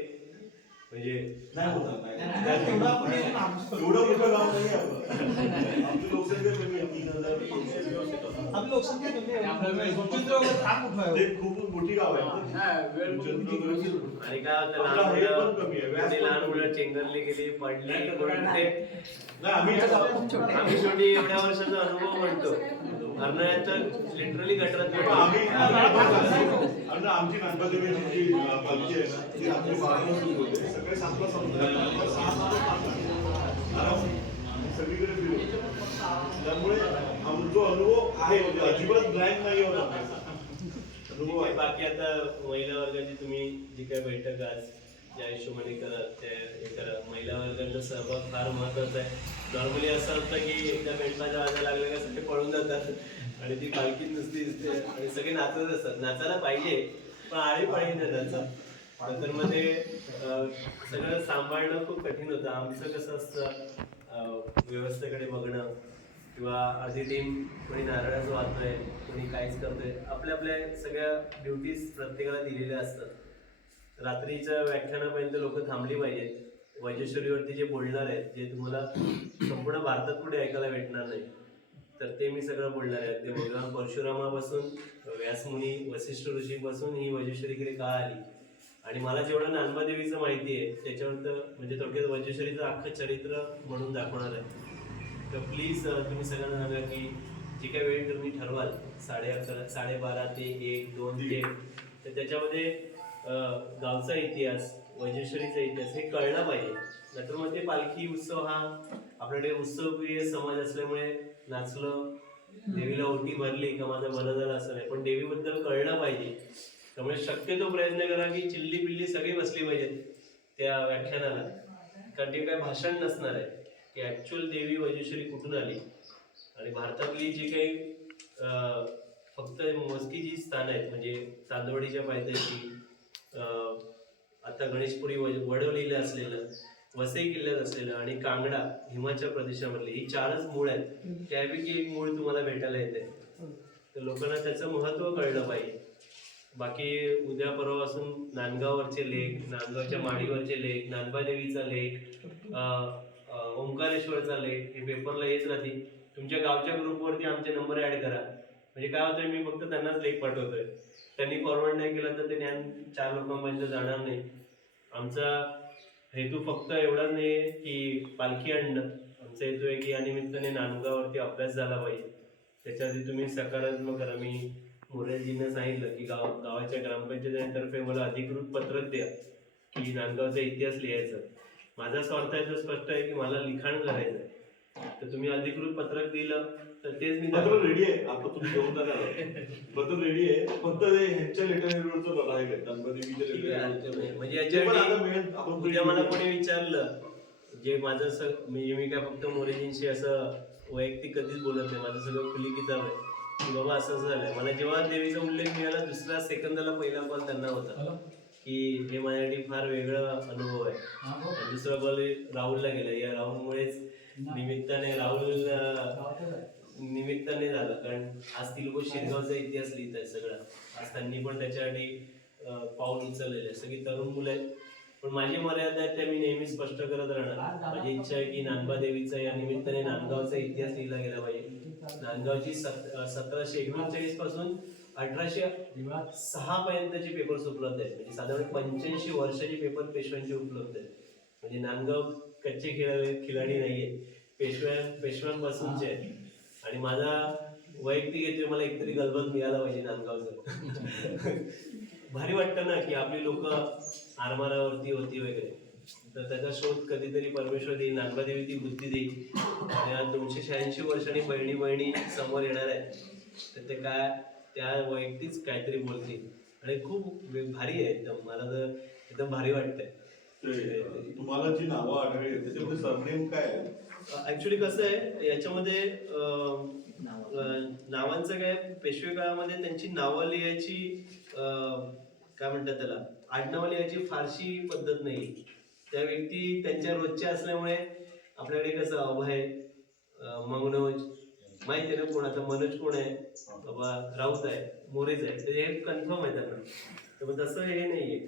म्हणजे नाही होणार, नाही. तेवढं आपण येतो ना. एवढं मोठं गाव नाही आपण. आमची लोकसंख्या कमी आहे, 3,000 लोकसंख्या होते. आपली लोकसंख्या कमी आहे. आपलं वेळ- चित्र वगैरे फार मोठं आहे. ते खूप मोठी गाव आहे. हा, वेळ बघून किती दिवस होतो. आणि काय होतं आपला लहान हे पण मुलं कमी आहे, व्यास कोणी पण लहान कमी मुलं आहे. चेंगरली गेली पडली कोण ते नाही, आम्ही आम्ही शेवटी एवढ्या वर्षाचा अनुभव म्हणतो. अर्नाळ्यात तर लिटरली गटरात पण पडलो. आणि आमची नानबादेवीची जी पालखी आहे ना ती आपली 12ला सुरू होते, सकाळी 7ला संपते, 6 सगळीकडे फिरतो. त्यामुळे जो अनुभव आहे म्हणजे अजिबात ब्लँक नाही होत आपल्याला. अनुभव आहे. बाकी आता महिला वर्गाची तुम्ही जी काही बैठक आज ज्या हिशोबाने करा त्या हे करा. महिला वर्गाचा सहभाग फार महत्वाचा आहे. नॉर्मली असं होतं की एकदा बेंटलाच्या वाजा लागल्या का सगळे पळून जातात आणि ती पालखी नुसती दिसते आणि सगळे नाचत असतात. नाचायला पाहिजे पण आळी पाळी नाही त्याचा. नंतर मग ते सगळं सांभाळणं खूप कठीण होतं. आमचं कसं असतं व्यवस्थेकडे बघणं किंवा आधी टीम कोणी नारळाचं वाहतोय कोणी काहीच करतोय. आपल्या आपल्या सगळ्या ड्युटीज प्रत्येकाला दिलेल्या असतात. रात्रीच्या व्याख्यानापर्यंत लोक थांबली पाहिजेत. वज्रेश्वरीवरती जे बोलणार आहेत जे तुम्हाला संपूर्ण भारतात कुठे ऐकायला भेटणार नाही, तर ते मी सगळं बोलणार आहे. ते भगवान परशुरामापासून व्यासमुनी वसिष्ठ ऋषीपासून ही वज्रेश्वरीकडे का आली आणि मला जेवढं नानबादेवीचं माहिती आहे त्याच्यावर तर म्हणजे थोडक्यात वज्रेश्वरीचं अख्खं चरित्र म्हणून दाखवणार आहे. तर प्लीज तुम्ही सगळ्यांना सांगा की जी काही वेळ तुम्ही ठरवाल 11:30 12:30 ते 1 2 ते तर त्याच्यामध्ये गावचा इतिहास वज्रेश्वरीचा इतिहास हे कळलं पाहिजे. नाहीतर मग ते पालखी उत्सव हा आपल्याकडे उत्सवप्रिय समाज असल्यामुळे नाचलं देवीला ओटी भरली का माझं बरं झालं असं नाही, पण देवीबद्दल कळलं पाहिजे. त्यामुळे शक्यतो प्रयत्न करा की चिल्ली पिल्ली सगळी बसली पाहिजेत त्या व्याख्यानाला. कारण ते काय भाषण नसणार आहे की ऍक्च्युअल देवी वज्रेश्वरी कुठून आली आणि भारतातली जी काही फक्त मोजकी जी स्थानं आहेत म्हणजे चांदवडीच्या पायथ्याशी आता गणेशपुरी वडवलीला असलेलं वसई किल्ल्यात असलेलं आणि कांगडा हिमाचल प्रदेशामधली ही 4च मूळ आहेत. त्यापैकी एक मूळ तुम्हाला भेटायला येते. तर लोकांना त्याचं महत्त्व कळलं पाहिजे. बाकी उद्या परवापासून नांदगाववरचे लेख, नांदगावच्या माडीवरचे लेख, नानबादेवीचा लेख, ओंकारेश्वरचा लेख हे पेपरला येत राहतील. तुमच्या गावच्या ग्रुपवरती आमचे नंबर ऍड करा. म्हणजे काय होतंय मी फक्त त्यांनाच लेख पाठवतोय. त्यांनी फॉरवर्ड नाही केला तर ते ज्ञान 4 लोकांपर्यंत जाणार नाही. आमचा हेतू फक्त एवढाच नाही की पालखी आणणं. आमचा हेतू आहे की या निमित्ताने नांदगाववरती अभ्यास झाला पाहिजे. त्याच्याआधी तुम्ही सकारात्मक करा. मी मोरेजींना सांगितलं की गावाच्या ग्रामपंचायतीतर्फे मला अधिकृत पत्रक द्या की नांदगावचा इतिहास लिहायचा. माझा स्वार्थ आहे तो स्पष्ट आहे की मला लिखाण करायचं आहे. तर तुम्ही अधिकृत पत्रक दिलं तर तेच मी पत्र रेडी आहे. आता तुम्ही घेऊन जाणार पत्र रेडी आहे. फक्त ते ह्यांच्या लेटर हेडवरचं राहिले नानबादेवीच्या लेटर म्हणजे याच्यासाठी आपण उद्या मला कोणी विचारलं जे माझं म्हणजे मी काय फक्त मोरेजींशी असं वैयक्तिक कधीच बोलत नाही. माझं सगळं खुली किताब आहे की बाबा असं असं झालंय. मला जेव्हा देवीचा उल्लेख मिळाला दुसऱ्या सेकंदाला पहिला कॉल त्यांना होता की हे माझ्यासाठी फार वेगळा अनुभव आहे. आणि दुसरा कॉल राहुलला गेला. या राहुलमुळेच निमित्ताने झालं. कारण आज ती लोक शिरगावचा इतिहास लिहित आहेत सगळा. आज त्यांनी पण त्याच्यासाठी पाऊल उचललेलं आहे. सगळी तरुण मुलं आहेत. पण माझी मर्यादा आहे त्या मी नेहमी स्पष्ट करत राहणार. माझी इच्छा आहे की नानबादेवीचा या निमित्ताने नांदगावचा इतिहास लिहिला गेला पाहिजे. नांदगावची 1739 पासून 1806 पर्यंतचे पेपर्स उपलब्ध आहेत, म्हणजे साधारण 85 वर्षाचे पेपर पेशव्यांचे उपलब्ध आहेत. म्हणजे नांदगाव कच्चे खिलाडी नाहीये, पेशव्यांपासूनचे आहेत. आणि माझा वैयक्तिक येते, मला एकतरी गलबत मिळाला पाहिजे नांदगावचं. भारी वाटतं ना की आपली लोक आरमारावरती होती वगैरे, तर त्याचा शोध कधीतरी परमेश्वर देईल, नागदेवी ती बुद्धी देईल. आणि आज 286 वर्षांनी बहिणी समोर येणार आहेत, तर ते काय त्या वैयक्तिक काहीतरी बोलतील आणि खूप भारी आहे एकदम. मला तर एकदम भारी वाटतंय. तुम्हाला जी नावं आढळली त्याच्यामध्ये सरनेम काय आहे? ऍक्च्युली कसं आहे याच्यामध्ये नावांचं काय, पेशवे काळामध्ये त्यांची नावं लिहायची काय म्हणतात त्याला, आडनावं लिहायची फारशी पद्धत नाही. त्या व्यक्ती त्यांच्या रोजच्या असल्यामुळे आपल्याकडे कसं अभय, मनोज माहिती आहे ना कोण, आता मनोज कोण आहे बाबा, राऊत आहे, मोरेज आहे, तर हे कन्फर्म आहे त्यांना. तर मग तसं हे नाहीये.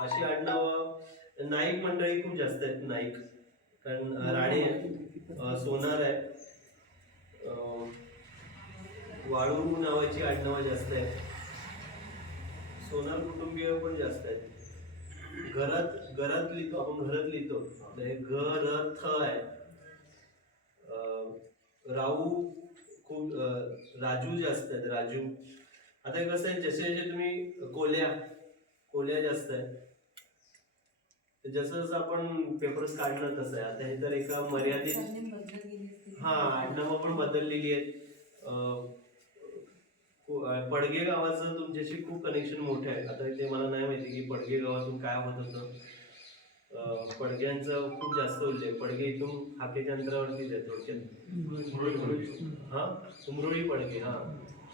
अशी आडनावं नाईक मंडळी खूप जास्त आहेत. नाईक, कारण राणे आहे, सोनार आहे, वाळू नावाची आडनावं जास्त आहेत, सोनार कुटुंबीय पण जास्त आहेत. घरात लिहितो आपण, घरात लिहितो घरथ आहे. राहू खूप, राजू जास्त आहेत, राजू. आता कसं आहे, जसे जसे तुम्ही कोल्या जास्त आहे, जसं जसं आपण पेपर्स काढणं तसं आहे. आता हे तर एका मर्यादित, हा आडनावं पण बदललेली आहेत. पडगे गावाचं तुमच्याशी खूप कनेक्शन मोठे आहे. आता ते मला नाही माहिती की पडगे गावातून काय होत होतं. पडग्यांचा खूप जास्त उल्लेख, पडगे इथून हाकेच्या अंतरावरतीच आहे थोडक्यात. हा उमरोळी पडगे, हा.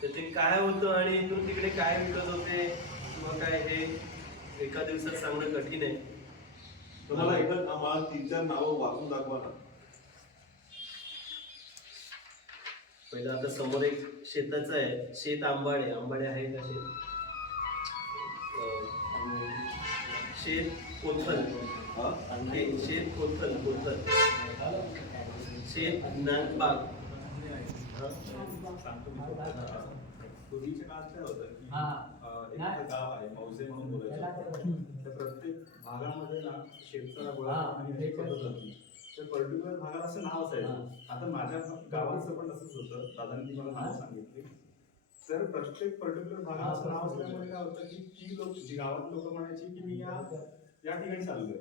तर ते काय होतं आणि इथून तिकडे काय विकत होते किंवा काय, हे एका दिवसात सांगणं कठीण आहे. तुम्हाला एकदा आम्हाला 3-4 नावं वाचून दाखवा ना. पहिलं आता समोर एक शेताचं आहे, शेत आंबाडे आहे का शेत कोथल, शेत कोथल, शेत नागबाग. पूर्वीच्या काळात काय होतं की एखादं गाव आहे, मौजे म्हणून बोलायचं, तर प्रत्येक भागामध्ये ना शेतकऱ्या गोळा आणि एक पद्धत होती. तर पर्टिक्युलर भागाला असं नाव असायचं. आता माझ्या गावाचं पण तसंच होतं, दादांनी मला नाव सांगितली. तर प्रत्येक पर्टिक्युलर भागाला असं नाव असल्यामुळे काय होतं की ती लोक, जी गावात लोक म्हणायची की मी या ठिकाणी चाललोय.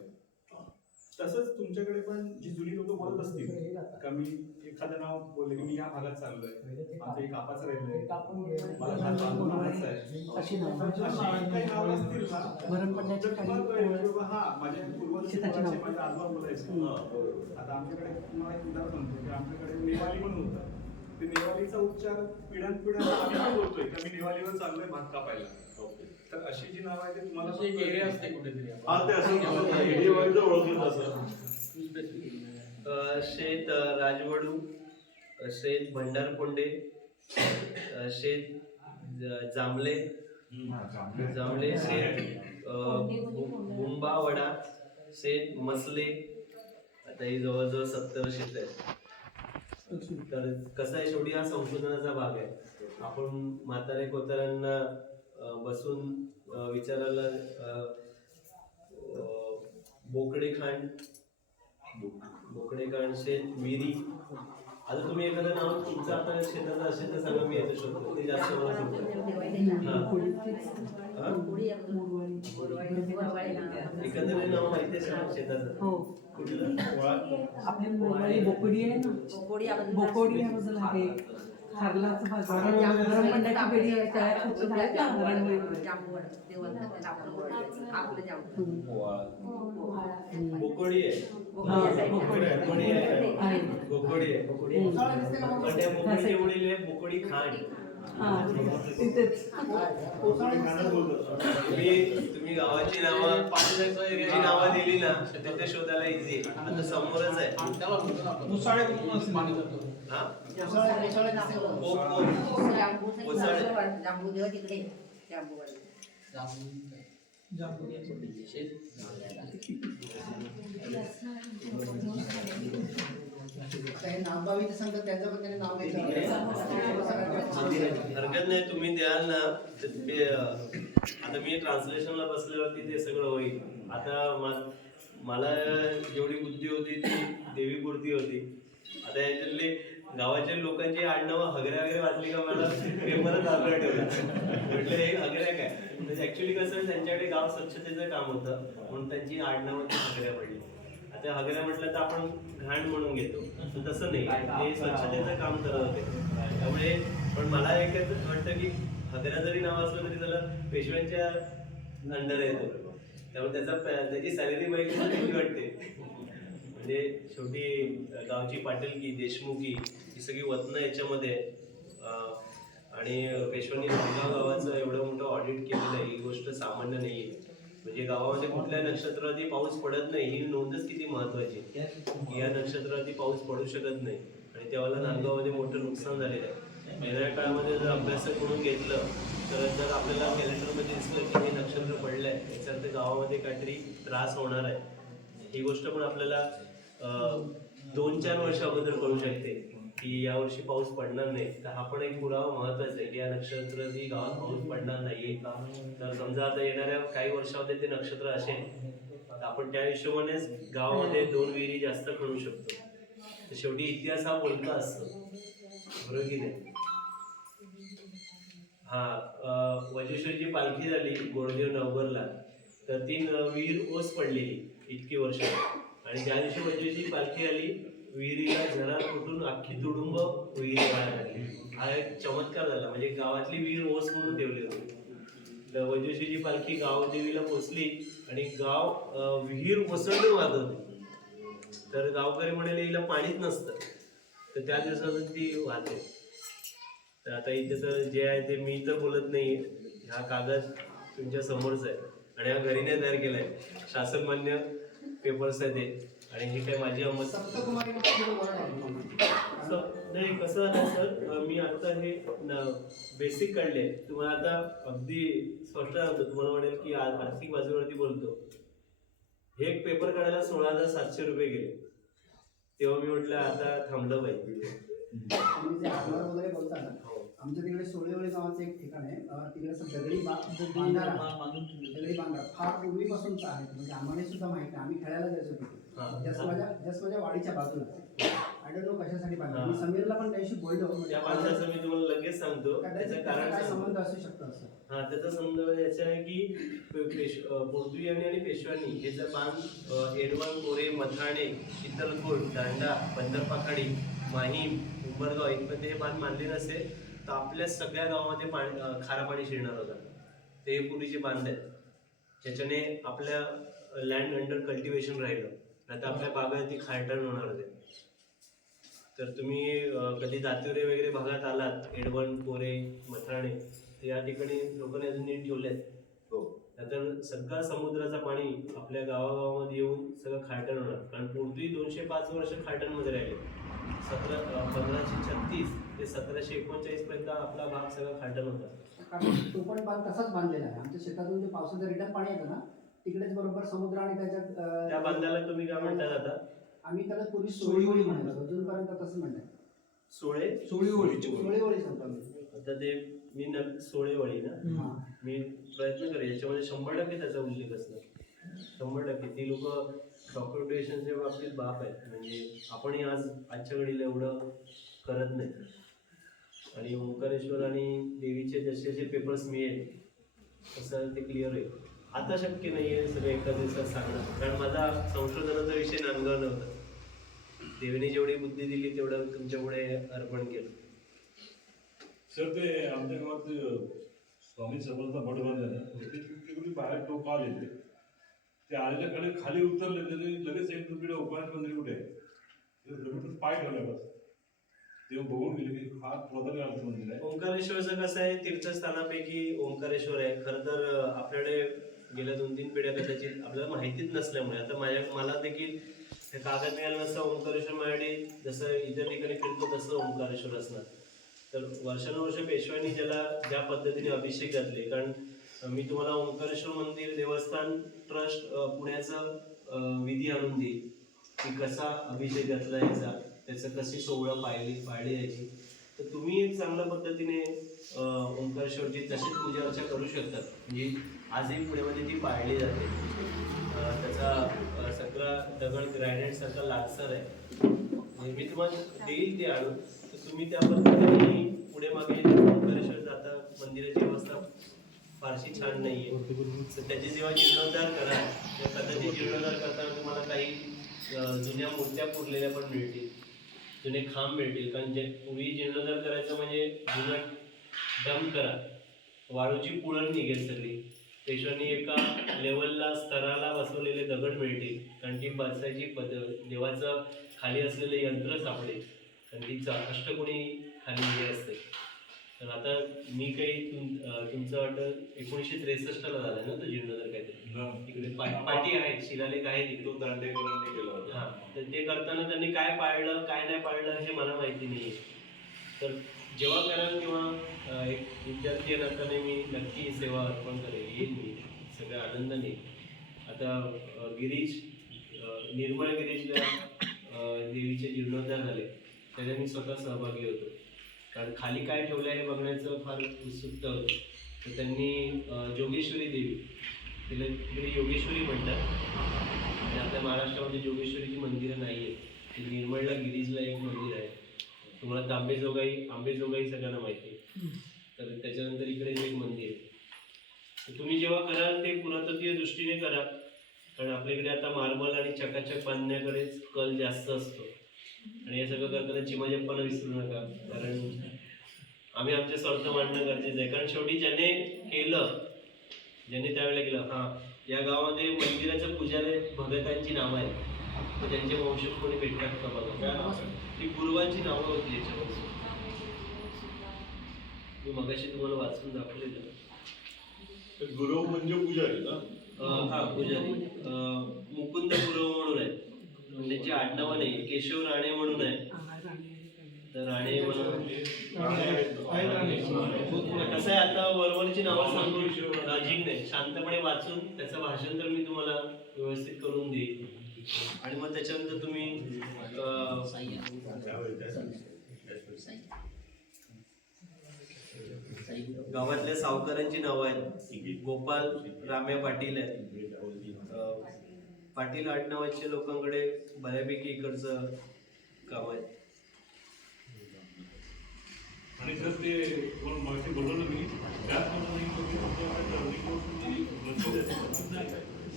तसंच तुमच्याकडे पण जी जुनी लोक बोलत असतील का, मी एखादं नाव बोलले की मी या भागात चाललोय, आमचं एक कापाचं राहिलंय, मला भात बांधून आणायचं आहे, अशी काही नावं असतील ना, तर तुम्हाला कळेल की बाबा हा माझ्या पूर्वज माझ्या आजोबा बोलायचे. आता आमच्याकडे तुम्हाला एक उदाहरण म्हणतो की आमच्याकडे नेवाली म्हणून होतं. ते नेवालीचा उच्चार पिढ्यानपिढ्या आम्ही पण बोलतोय की आम्ही नेवालीवर चाललोय भात कापायला. तर अशी जी नाव आहे ते तुम्हाला एक एरिया असते कुठेतरी, हा ते असं एरियावाईज ओळखलं असं. शेत राजवडू, शेत भंडारकोंडे, शेत जांभळे, शेत बुंबावडा, शेत मसले. आता ही जवळजवळ 70 शेत आहेत. तर कसं आहे, शेवटी हा संशोधनाचा भाग आहे. आपण म्हातारे कोतारांना बसून विचारायला बोकडे खांड, शेत विहिरी. आता तुम्ही एखादं नाव तुमचं आता शेताचं असेल तर सांगा, मी येतो शकतो, ते जास्त मला एखादं नाव माहिती आहे का शेताचं? कुठलं? आपली बोकडी आहे ना, बोकोडी या बाजूला आहे, खारलाचं मंडळाची बेडी आहे, त्याला खूप आहेत ना बोकोडी आहे, बोकोडी खांड. तुम्ही गावाची नावं, एरियाची नावं दिली ना, तिथे शोधायला इझी आहे. आता समोरच आहे मुसाळे म्हणून असं मानलं जातं. आता हे नामबावीचे सांगतात त्यांचं पण त्याने नाव हरकत नाही, तुम्ही द्याल ना तर ते आता मी ट्रान्सलेशनला बसल्यावरती ते सगळं होईल. आता मला जेवढी बुद्धी होती ती देवीपुरती होती. आता याच्यातले गावाच्या लोकांची आडनावं हगऱ्या वगैरे वाचली का मला पेपरच आपल्याला ठेवला. म्हटलं हे हगऱ्या काय, म्हणजे ऍक्च्युली कसं त्यांच्याकडे गाव स्वच्छतेचं काम होतं म्हणून त्यांची आडनावं हगऱ्या पडली. आता हगऱ्या म्हटलं तर आपण घाण म्हणून घेतो, तर तसं नाही, ते स्वच्छतेचं काम करत होते. त्यामुळे पण मला एकच वाटतं की हगऱ्या जरी नाव असलं तरी त्याला पेशव्यांच्या अंडर येतो, त्यामुळे त्याची सॅलरी माहिती वाटते. म्हणजे शेवटी गावची पाटीलकी, देशमुखी ही सगळी वतनं याच्यामध्ये आणि पेशव्यांनी नांदगाव गावाचं एवढं मोठं ऑडिट केलेलं आहे, ही गोष्ट सामान्य नाही आहे. म्हणजे गावामध्ये कुठल्या नक्षत्रावरती पाऊस पडत नाही ही नोंदच किती महत्वाची. या नक्षत्रावरती पाऊस पडू शकत नाही आणि त्यावेळेला नांदगावमध्ये मोठं नुकसान झालेलं आहे. येणाऱ्या काळामध्ये जर अभ्यास करून घेतलं तर जर आपल्याला कॅलेंडरमध्ये दिसलं की हे नक्षत्र पडलंय याचा अर्थ गावामध्ये काहीतरी त्रास होणार आहे, ही गोष्ट पण आपल्याला 2-4 वर्ष अगोदर कळू शकते की यावर्षी पाऊस पडणार नाही. तर हा पण एक पुरावा महत्वाचा आहे की या नक्षत्राची गावात पाऊस पडणार नाहीये. तर समजा आता येणाऱ्या काही वर्षामध्ये ते नक्षत्र असेल तर आपण त्या हिशोबानेच गावामध्ये 2 विहिरी जास्त खणू शकतो. तर शेवटी इतिहास हा बोलता असतो, बरोबर की नाही? हा, वजेश्वरीची पालखी झाली गोडदेव नवगरला तर ती विहीर ओस पडलेली इतकी वर्ष, आणि ज्या दिवशी वजेश्वरीची पालखी आली विहिरीला झरा फुटून अख्खी तुडुंब विहीर बाहेर आली. हा एक चमत्कार झाला. म्हणजे गावातली विहीर ओस म्हणून ठेवली होती. तर वजेश्वरीची पालखी गावदेवीला पोचली आणि गाव विहीर ओसंडून वाहत होती. तर गावकरी म्हणाले हिला पाणीच नसतं, तर त्या दिवसातून ती वाहते. तर आता इथे तर जे आहे ते मी तर बोलत नाही, हा कागद तुमच्या समोरच आहे आणि हा घरी नाही तयार केलाय, शासनमान्य पेपर्स आहे ते. आणि हे काय माझी सप्तकुमारी नाही, कसं झालं सर, मी आता हे बेसिक काढले तुम्हाला. आता अगदी स्पष्ट सांगतो, तुम्हाला वाटेल की आज आर्थिक बाजूवरती बोलतो. हे एक पेपर काढायला 16,700 रुपये गेले. तेव्हा मी म्हटलं आता थांबलं पाहिजे. तुम्ही जे आगमन वगैरे बोलता ना, आमच्या तिकडे सोळेवळे नावाचं एक ठिकाण आहे, तिकडे असं दगडी बांधारा फार पूर्वीपासूनच आहे. म्हणजे आम्हाला सुद्धा माहिती आहे, आम्ही खेळायला जायचो तिथे. जस्ट माझ्या वाडीच्या बाजूला. आय डोंट नो कशासाठी बांधला. मी समीरला पण त्याशी बोललो, त्या माणसाचं मी तुम्हाला लगेच सांगतो त्याचं कारण काय संबंध असू शकतो असं. हा, त्याचा संबंध याचा आहे की पोर्तुगीजांनी आणि पेशव्यांनी हे जर बांध एडवण, कोरे, मथाणे, चितलकोट, दांडा, बंदरपाखाडी, माहीम, उंबरगाव इथपर्यंत हे बांध मानले नसते तर आपल्या सगळ्या गावामध्ये खारा पाणी शिरणार होता. ते पूर्वीचे बांध आहेत, त्याच्याने आपल्या लँड अंडर कल्टिवेशन राहिलं, आता आपल्या बागायती खारटण होणार होते. तर तुम्ही कधी दातिवरे वगैरे भागात आलात, एडवण, कोरे, मथाणे, तर या ठिकाणी लोकांनी अजून नीट ठेवलेत. तर सगळा समुद्राचा पाणी आपल्या गावागावामध्ये येऊन सगळं खारटण होणार. कारण पोर्तुगीज 205 वर्ष खारटणमध्ये राहिले. 1536 ते 1739 पर्यंत आपला भाग सगळा खारटण होता. कारण तो पण बांध तसाच बांधलेला आहे. आमच्या शेतातून जे पावसाचं रिटर्न पाणी येतं ना, तिकडेच बरोबर समुद्र आणि त्याच्यात त्या बांधाला तुम्ही काय म्हणतात आता? आम्ही त्याला पूर्वी सोळीवळी म्हणायचो, अजूनपर्यंत तसं म्हणतात. सोळेवळी सांगतो आम्ही. आता ते मी सोळेवळी ना, मी प्रयत्न करेन याच्यामध्ये 100% त्याचा उल्लेख असणार. 100% ती लोक डॉक्युमेंटेशनच्या बाबतीत बाप आहेत. म्हणजे आपणही आजच्या घडीला एवढं करत नाही. आणि ओंकारेश्वर आणि देवीचे जसे जसे पेपर्स मिळेल तसं ते क्लिअर होईल. आता शक्य नाही आहे सगळं एका दिवसात सांगणं, कारण माझा संशोधनाचा विषय नांदगाव नव्हता. देवीने जेवढी बुद्धी दिली तेवढं तुमच्यापुढे अर्पण केलं. सर, ते आमच्या गावात स्वामी समर्थ मठ बांधला, तिकडे बाहेर टोक आले, ते आल्याच्या खाली उतरले, त्याने लगेच एक तुकडे उपास मंदिर कुठे आहे पाय ठेवला, बस ते बघून गेले की हा प्रधान आमचं मंदिर आहे. ओंकारेश्वरचं कसं आहे, तीर्थस्थानापैकी ओंकारेश्वर आहे. खरं तर आपल्याकडे गेल्या 2-3 पिढ्या कदाचित आपल्याला माहितीच नसल्यामुळे आता मला देखील हे कागद मिळालं नसतं. ओंकारेश्वर माझ्याकडे जसं इतर ठिकाणी फिरतो तसं ओंकारेश्वर असणार. तर वर्षानुवर्ष पेशव्यांनी ज्या पद्धतीने अभिषेक घातले, कारण मी तुम्हाला ओंकारेश्वर मंदिर देवस्थान ट्रस्ट पुण्याचा विधी आणून देईल की कसा अभिषेक घातला याचा. त्याचं कशी सोहळं पाळली जायची. तर तुम्ही एक चांगल्या पद्धतीने ओंकारेश्वरची तशीच पूजा अर्चा करू शकता. म्हणजे आजही पुण्यामध्ये ती पाळली जाते. त्याचा सगळा दगड ग्रॅनाइट सारखा लालसर आहे. म्हणजे मी तुम्हाला देईल ते आणून, तर तुम्ही त्या पद्धतीने पुढे मागे ओंकारेश्वर जाता. मंदिराची अवस्था फारशी छान नाहीये, तर त्याची जेव्हा जीर्णोद्धार करा त्या पद्धतीने जीर्णोद्धार करताना तुम्हाला काही जुन्या मूर्त्या पुरलेल्या पण मिळतील, जुने खांब मिळतील. कारण जे पूर्वी जीर्णोद्धार करायचं म्हणजे जुनं डम करा, वाळूची पुळण निघेल सगळी. पेशवानी एका लेवलला स्तराला बसवलेले दगड मिळतील, कारण ती बसायची पद्धत, देवाचं खाली असलेले यंत्र सापडेल, कारण ती अष्टकोणी खाली हे असते. तर आता मी काही तुमचं वाटतं 1963ला झालं ना तो जीर्णोद्धार काहीतरी, तिकडे पाठी आहेत, शिलालेख आहे तिकडे, तो दांडेकरांनी केला होता. हा, तर ते करताना त्यांनी काय पाळलं काय नाही पाळलं हे मला माहिती नाही. तर जेव्हा कराल तेव्हा एक विद्यार्थी नसताना मी नक्की सेवा अर्पण करेल, येईल मी सगळ्या आनंदाने. आता निर्मळ गिरीजला देवीचे जीर्णोद्धार झाले, त्याच्यात मी स्वतः सहभागी होतो. कारण खाली काय ठेवलं हे बघण्याचं फार उत्सुकता होती. तर त्यांनी जोगेश्वरी देवी, तिला तिकडे योगेश्वरी म्हणतात, आणि आपल्या महाराष्ट्रामध्ये जोगेश्वरीची मंदिरं नाही आहेत. ती निर्मळला गिरीजला एक मंदिर आहे. तुम्हाला आंबेजोगाई सगळ्यांना माहिती आहे. तर त्याच्यानंतर इकडे एक मंदिर आहे. तर तुम्ही जेव्हा कराल ते पुरातत्वीय दृष्टीने करा, कारण आपल्याकडे आता मार्बल आणि चकाचक बांधण्याकडेच कल जास्त असतो. आणि हे सगळं करताना चिमाजप्पाला विसरू नका, कारण आम्ही आमचे स्वार्थ मांडणं गरजेचं आहे. कारण शेवटी ज्याने त्यावेळेला केलं, या गावामध्ये मंदिराचं पुजारी भगतांची नावं आहेत, तर त्यांचे वंशज कोणी भेटतात का बघा, ती पूर्वांची नावं होती याच्यामध्ये. मी मगाशी तुम्हाला वाचून दाखवलेलं. गुरव म्हणजे पुजारी ना? हा, पुजारी मुकुंद गुरव म्हणून आहे, त्यांची आडनावं नाही, केशव राणे म्हणून आहे. तर राणे म्हणून कसं आहे, आता वरवरची नावं सांगू राजीक नाही, शांतपणे वाचून त्याचं भाषण तर मी तुम्हाला व्यवस्थित करून देईन. आणि मग त्याच्यानंतर तुम्ही गावातल्या सावकारांची नावं आहेत. गोपाल राम्या पाटील आहेत. पाटील आडनावाच्या लोकांकडे बऱ्यापैकी इकडचं काम आहे. आणि सर ते मागचे बोलवलं मी त्याच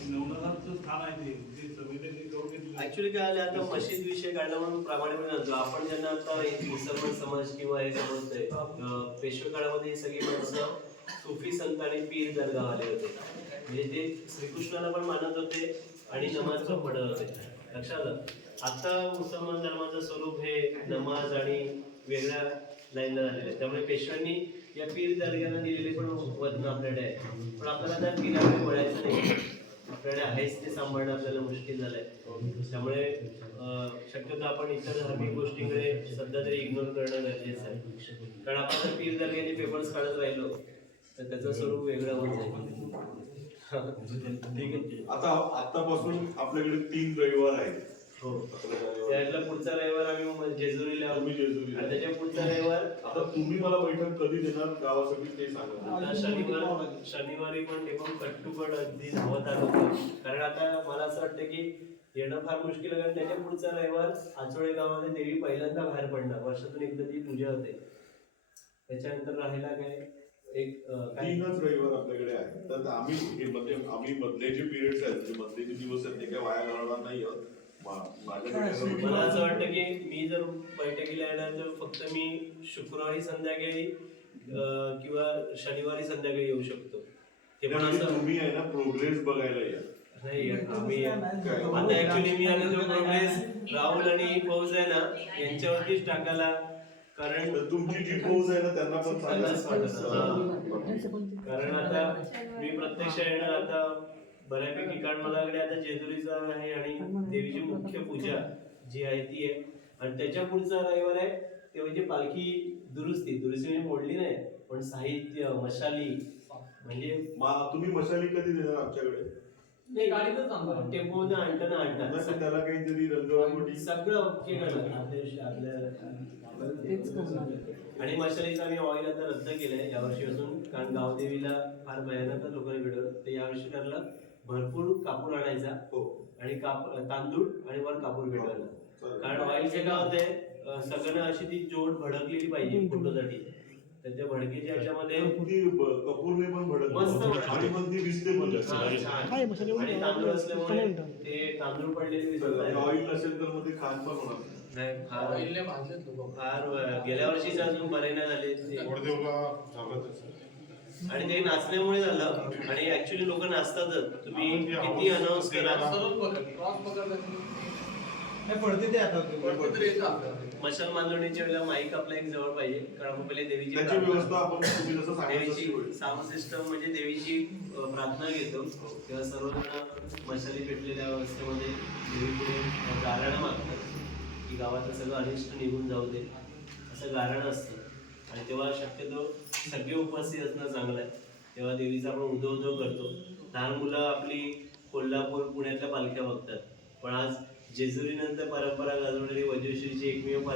नवनाथांचं स्थान आहे ते संविधानिक करून ऍक्च्युली काय आलं, आता मशीद विषय काढला म्हणून प्रामाणिकपणे म्हणतो आपण, ज्यांना आता मुसलमान समाज किंवा हे समजतंय, पेशवे काळामध्ये ही सगळी माणसं सुफी संत आणि पीर दरगाह आले होते. म्हणजे ते श्रीकृष्णाला पण मानत होते आणि नमाज पण पढत होते. लक्षात आलं. आता मुसलमान धर्माचं स्वरूप हे नमाज आणि वेगळ्या लाईनला झालेलं आहे. त्यामुळे पेशव्यांनी या पीर दर्ग्याला दिलेले पण वचन आपल्याकडे आहे, पण आपल्याला त्या पीराकडे वळायचं नाही. आपल्याकडे आहेच ते सांभाळणं आपल्याला मुश्किल झालंय. त्यामुळे शक्यतो आपण इतर धार्मिक गोष्टींकडे सध्या तरी इग्नोर करणं गरजेचं आहे. कारण आपण जर पीर दर्ग्याचे पेपर्स काढत राहिलो तर त्याचं स्वरूप वेगळं होत जाईल. ठीक आहे. आतापासून आपल्याकडे 3 रविवार आहेत. हो, त्यातला पुढचा रविवार आम्ही जेजुरीला आहोत. तुम्ही जेजुरीला. आणि त्याच्या पुढचा रविवार आता तुम्ही मला बैठक कधी देणार गावासाठी ते सांगा. आता शनिवारी पण ते पण कट्टुकट अगदी धावत आलो, कारण आता मला असं वाटतं की येणं फार मुश्किल आहे. कारण त्याच्या पुढचा रविवार आचोळे गावामध्ये देवी पहिल्यांदा बाहेर पडणार. वर्षातून एकदा ती पूजा होते. त्याच्यानंतर राहायला काय एक 3च रविवार आपल्याकडे आहे. तर आम्ही मधले जे पिरियड्स आहेत, जे मधले जे दिवस आहेत, ते काय वाया घालवणार नाही आहोत. मला असं वाटतं की मी जर बैठकीला येणार तर फक्त मी शुक्रवारी संध्याकाळी किंवा शनिवारी संध्याकाळी येऊ शकतो. ते पण असं तुम्ही आहे ना प्रोग्रेस बघायला या. नाही, आम्ही आता ऍक्च्युली मी आलो तो प्रोग्रेस राहुल आणि फौज आहे ना यांच्यावरतीच टाकायला, कारण तुमची जी फौज आहे ना त्यांना पण कारण आता मी प्रत्यक्ष येणार आता बऱ्यापैकी, कारण माझ्याकडे आता जेजुरीचा आहे आणि देवीची मुख्य पूजा जी आहे ती आहे. आणि त्याच्या पुढचा रविवार आहे ते म्हणजे पालखी दुरुस्ती म्हणजे मोडली नाही, पण साहित्य मशाली म्हणजे तुम्ही मशाली कधी देणार आमच्याकडे? नाही गाडीतच आणणार. टेम्पोमध्ये आणताना नाही, त्याला काहीतरी रंगवटी सगळं ओके करणार तेच करणार. आणि मशालीचं आम्ही ऑइल आता रद्द केलंय यावर्षीपासून, कारण गावदेवीला फार भयानक लोकांनी भेटलं. तर यावर्षी ठरलं भरपूर कापूर आणायचा हो आणि तांदूळ आणि वर कापूर भेटवायला. कारण ऑइलचे काय होते सगळं अशी ती जोड भडकलेली पाहिजे फोटोसाठी. तर त्या भडकीच्या ह्याच्यामध्ये ती कपूरने पण भडक मस्त आणि पण ती दिसते पण जास्त. आणि तांदूळ असल्यामुळे ते तांदूळ पडलेले दिसत नाही. ऑइल नसेल तर मग ते खास पण होणार नाही फार ऑइलने भाजलेत लोक. फार गेल्या वर्षीच अजून बरे नाही झाले ते. आणि ते नाचल्यामुळे झालं. आणि ऍक्च्युली लोक नाचतातच. तुम्ही किती अनाऊन्स करा. सरळ पकड, क्रॉस पकडलं की पडते ते आता पडते तरी येतं आपल्याला. मशाल मांडणीच्या वेळेला माईक आपला एक जवळ पाहिजे. कारण आपण पहिले देवीची त्याची व्यवस्था आपण तुम्ही जसं सांगितलं तशी देवीची होईल. साऊंड सिस्टम म्हणजे देवीची प्रार्थना घेतो तेव्हा सर्वजण मशाली पेटलेल्या अवस्थेमध्ये देवीपुढे गाऱ्हाणं मागतात की गावाचं सगळं अनिष्ट निघून जाऊ दे, असं गाऱ्हाणं असतं. आणि तेव्हा शक्यतो सगळे उपस्थित असणं चांगलं आहे. तेव्हा देवीचा आपण उदो करतो. लहान मुलं आपली कोल्हापूर पुण्यातल्या पालख्या बघतात, पण आज जेजुरी नंतर परंपरा गाजवणारी वज्रश्रीची एकमेव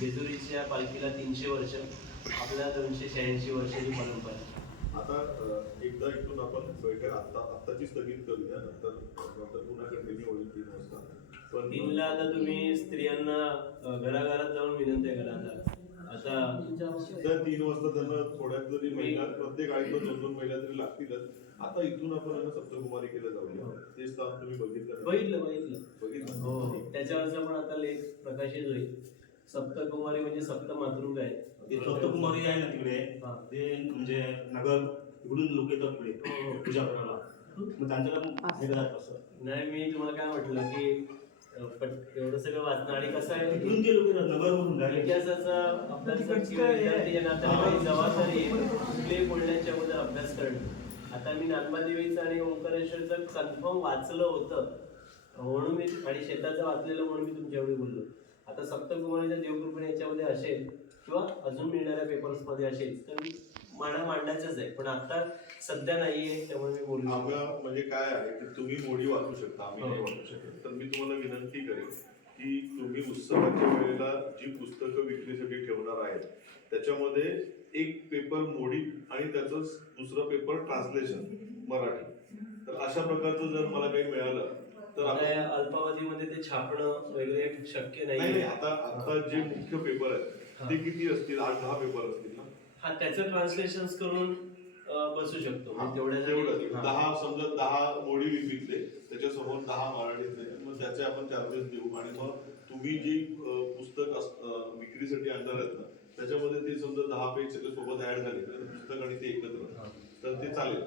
जेजुरीच्या पालखीला 300 वर्ष, आपल्या 286 वर्षाची परंपरा. आता एकदा इथून आपण बैठक आत्ताची स्थगित करूया, नंतर पुन्हा कंटिन्यू होईल 3 वाजता. पण 3ला आता तुम्ही स्त्रियांना घराघरात जाऊन विनंती करा. आता 3 वाजता त्यांना थोड्यात जरी महिला प्रत्येक आळीला 2-2 महिला तरी लागतीलच. आता इथून आपण सप्तकुमारी केलं जाऊया. ते स्थान तुम्ही बघितलं हो, त्याच्यावरचा पण आता लेख प्रकाशित होईल. सप्तकुमारी म्हणजे सप्त मातृका आहे. ते सप्तकुमारी आहे ना तिकडे, ते म्हणजे नगर इकडून लोक येतात पुढे पूजा करायला. मग त्यांच्याला हे करत असं नाही, मी तुम्हाला काय म्हटलं की एवढं सगळं वाचणं आणि कसं आहे इकडून ते लोक येतात नगरवरून direct. इतिहासाचा अभ्यास विद्यार्थी या नात्याने जबाबदारी आहे कुठलेही बोलण्याच्या अगोदर अभ्यास करणं. आता मी नानबादेवीचं आणि ओंकारेश्वरचं कन्फर्म वाचलं होतं म्हणून मी, आणि शेताचं वाचलेलं म्हणून मी तुमच्या एवढी बोललो. आता सप्तकुमारीच्या देवकृपेने याच्यामध्ये असेल किंवा अजून मिळणाऱ्या पेपर्समध्ये असेल तर मांडायचंच आहे, पण आता सध्या नाहीये, त्यामुळे मी बोललो. म्हणजे काय आहे की तुम्ही मोडी वाचू शकता, आम्ही नाही वाचू शकत. तर मी तुम्हाला विनंती करेन की तुम्ही उत्सवाच्या वेळेला जी पुस्तकं विक्रीसाठी ठेवणार आहेत त्याच्यामध्ये एक पेपर मोडी आणि त्याचं दुसरं पेपर ट्रान्सलेशन मराठी. तर अशा प्रकारचं जर मला काही मिळालं तर आपल्या अल्पावधीमध्ये ते छापणं वगैरे शक्य नाही. नाही. आता जे मुख्य पेपर आहेत ते किती असतील? 8-10 पेपर असतील ना. हा, त्याचं ट्रान्सलेशन करून बसू शकतो. तेवढं 10 समजा 10 मोडी विकले, त्याच्यासमोर 10 मराठीतले, मग त्याचे आपण चार्जेस देऊ. आणि मग तुम्ही जी पुस्तक विक्रीसाठी आणणार आहेत ना त्याच्यामध्ये ते समजा 10 पेज सोबत ऍड झाले तर पुस्तक आणि ते एकत्र तर ते चालेल,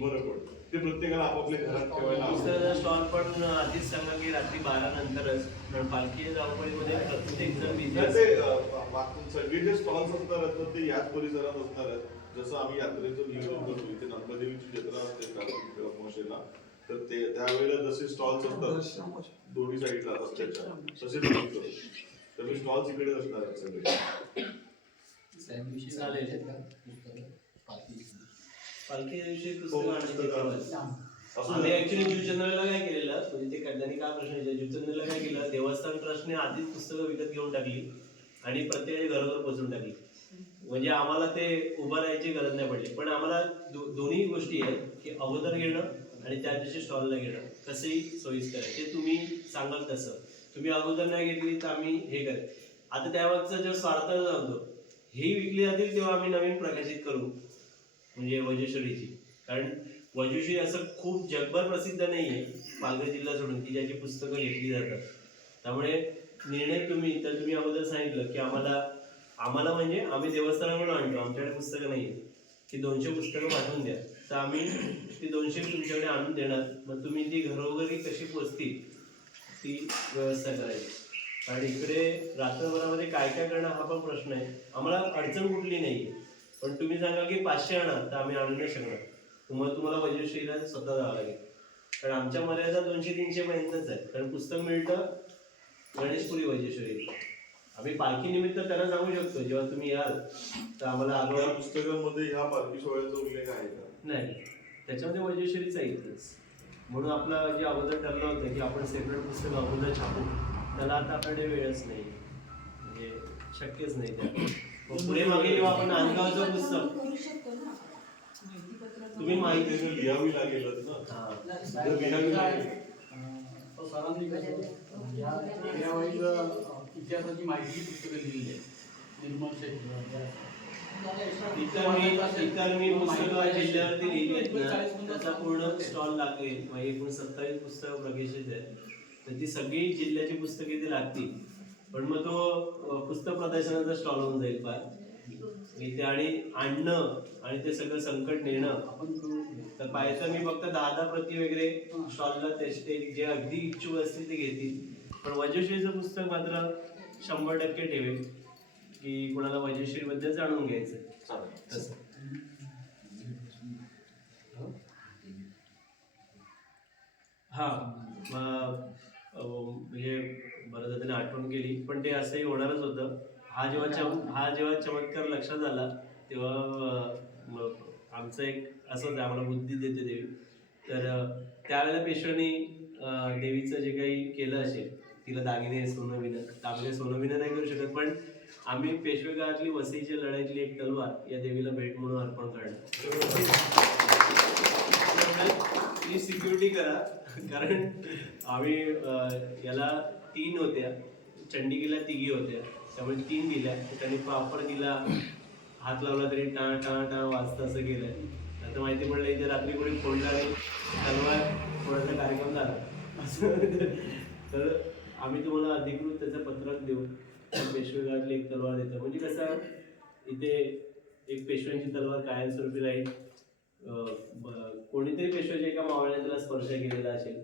बरं पडतं. ते प्रत्येकाला आपापल्या घरात ठेवायला. दुसरा स्टॉल पण आधीच सांगा की रात्री 12 नंतरच, कारण पालखी धावपळीमध्ये प्रत्येक जण बिझी असतो. सगळे जे स्टॉल्स असणार आहेत ना ते याच परिसरात असणार आहेत. जसं आम्ही यात्रेचं नियोजन करतो, इथे नानबादेवीची जत्रा असते मोशेला, तर ते त्यावेळेला जसे स्टॉल्स असतात दोन्ही साईडला रस्त्याच्या तसेच करू. तर मी स्टॉल्स इकडे असणार आहेत सगळे. चालेल. पालखी दिवशी पुस्तकं आम्ही ऍक्च्युली जुचंद्रला काय केलेलं, म्हणजे ते त्यांनी काय प्रश्न विचारला, जुचंद्रला काय केलं, देवस्थान ट्रस्टने आधीच पुस्तकं विकत घेऊन टाकली आणि प्रत्येकाच्या घरोघर पोहोचून टाकली. म्हणजे आम्हाला ते उभं राहायची गरज नाही पडली. पण आम्हाला दोन्ही गोष्टी आहेत की अगोदर घेणं आणि त्या दिवशी स्टॉलला घेणं कसंही सोयीस्कर आहे. ते तुम्ही सांगाल तसं. तुम्ही अगोदर नाही घेतली तर आम्ही हे करेल. आता त्यामागचा जो स्वार्थ जातो, ही विकली जातील तेव्हा आम्ही नवीन प्रकाशित करू म्हणजे वज्रेश्वरीची. कारण वज्रेश्वरी असं खूप जगभर प्रसिद्ध नाही आहे पालघर जिल्हा सोडून की ज्याची पुस्तकं घेतली जातात. त्यामुळे निर्णय तुम्ही अगोदर सांगितलं की आम्हाला म्हणजे आम्ही देवस्थानाकडून आणतो, आमच्याकडे पुस्तकं नाही आहे, की 200 पुस्तकं पाठवून द्या, तर आम्ही ती 200 तुमच्याकडे आणून देणार. मग तुम्ही ती घरोघरी कशी पोचतील ती व्यवस्था करायची. कारण इकडे रात्रभरामध्ये काय काय करणं हा पण प्रश्न आहे. आम्हाला अडचण कुठली नाही आहे, पण तुम्ही सांगा की 500 आणा तर आम्ही आणू नाही शकणार. तुम्हाला वज्रश्रीला स्वतः जावं लागेल. कारण आमच्या मर्यादा 200-300 पर्यंतच आहे. कारण पुस्तक मिळतं गणेशपुरी वज्रेश्वरी. आम्ही पालखी निमित्त त्यांना सांगू शकतो जेव्हा तुम्ही याल तर आम्हाला या पुस्तकामध्ये ह्या पालखी सोहळ्याचा उल्लेख आहे का? नाही, त्याच्यामध्ये वज्रेश्वरीचा इतिहास म्हणून आपलं जे अगोदर ठरलं होतं की आपण सेपरेट पुस्तक अगोदर छापू, त्याला आता आपल्याकडे वेळच नाही, म्हणजे शक्यच नाही त्या. मग पुढे मागे जेव्हा आपण नांदगावचं पुस्तक तुम्ही माहिती ते लिहावी लागेलच ना. हा. जर लिहावी लागेल सरांनी कसं या एरियावाईज इतिहासाची माहिती पुस्तकं लिहिली आहे. निर्मल शेठ इतर मी पुस्तकं जिल्ह्यावरती लिहिली आहेत ना, त्याचा पूर्ण स्टॉल लागेल. म्हणजे एकूण 27 पुस्तकं प्रकाशित आहेत, तर ती सगळी जिल्ह्याची पुस्तके ती लागतील. पण मग तो पुस्तक प्रदर्शनाचा स्टॉल होऊन जाईल फार इथे, आणि आणणं आणि ते सगळं संकट नेणं आपण करू. तर पाहायचं मी फक्त 10 प्रती वगैरे स्टॉलला ते जे अगदी इच्छुक असतील ते घेतील. पण वज्रश्रीचं पुस्तक मात्र 100% ठेवेल की कोणाला वज्रश्रीबद्दल जाणून घ्यायचं तसं. हा म्हणजे बरं त्याने आठवण केली, पण ते असंही होणारच होतं. हा जेव्हा चमत्कार लक्षात आला तेव्हा आमचं एक असंच आम्हाला बुद्धी देते देवी. तर त्यावेळेला पेशवानी देवीचं जे काही केलं असेल, तिला दागिने सोनं विणं, तांबे सोनं विणं नाही करू शकत, पण आम्ही पेशवे काळातली वसईच्या लढाईतली एक तलवार या देवीला भेट म्हणून अर्पण करणार. ती सिक्युरिटी करा, कारण आम्ही याला 3 होत्या, चंडिकेला 3 होत्या, त्यामुळे 3 दिल्या. त्यांनी प्रॉपर तिला हात लावला तरी टा टा टा वाजता असं केलंय. आता माहिती पडलं इथे रात्री कोणी फोडला नाही, तलवार फोडायचा कार्यक्रम झाला असं. तर आम्ही तुम्हाला अधिकृत त्याचं पत्रक देऊ, पेशवे काळातली एक तलवार देतो. म्हणजे कसं इथे एक पेशव्यांची तलवार कायमस्वरूपी राहील. कोणीतरी पेशव्याच्या एका मावळ्याने त्याला स्पर्श केलेला असेल,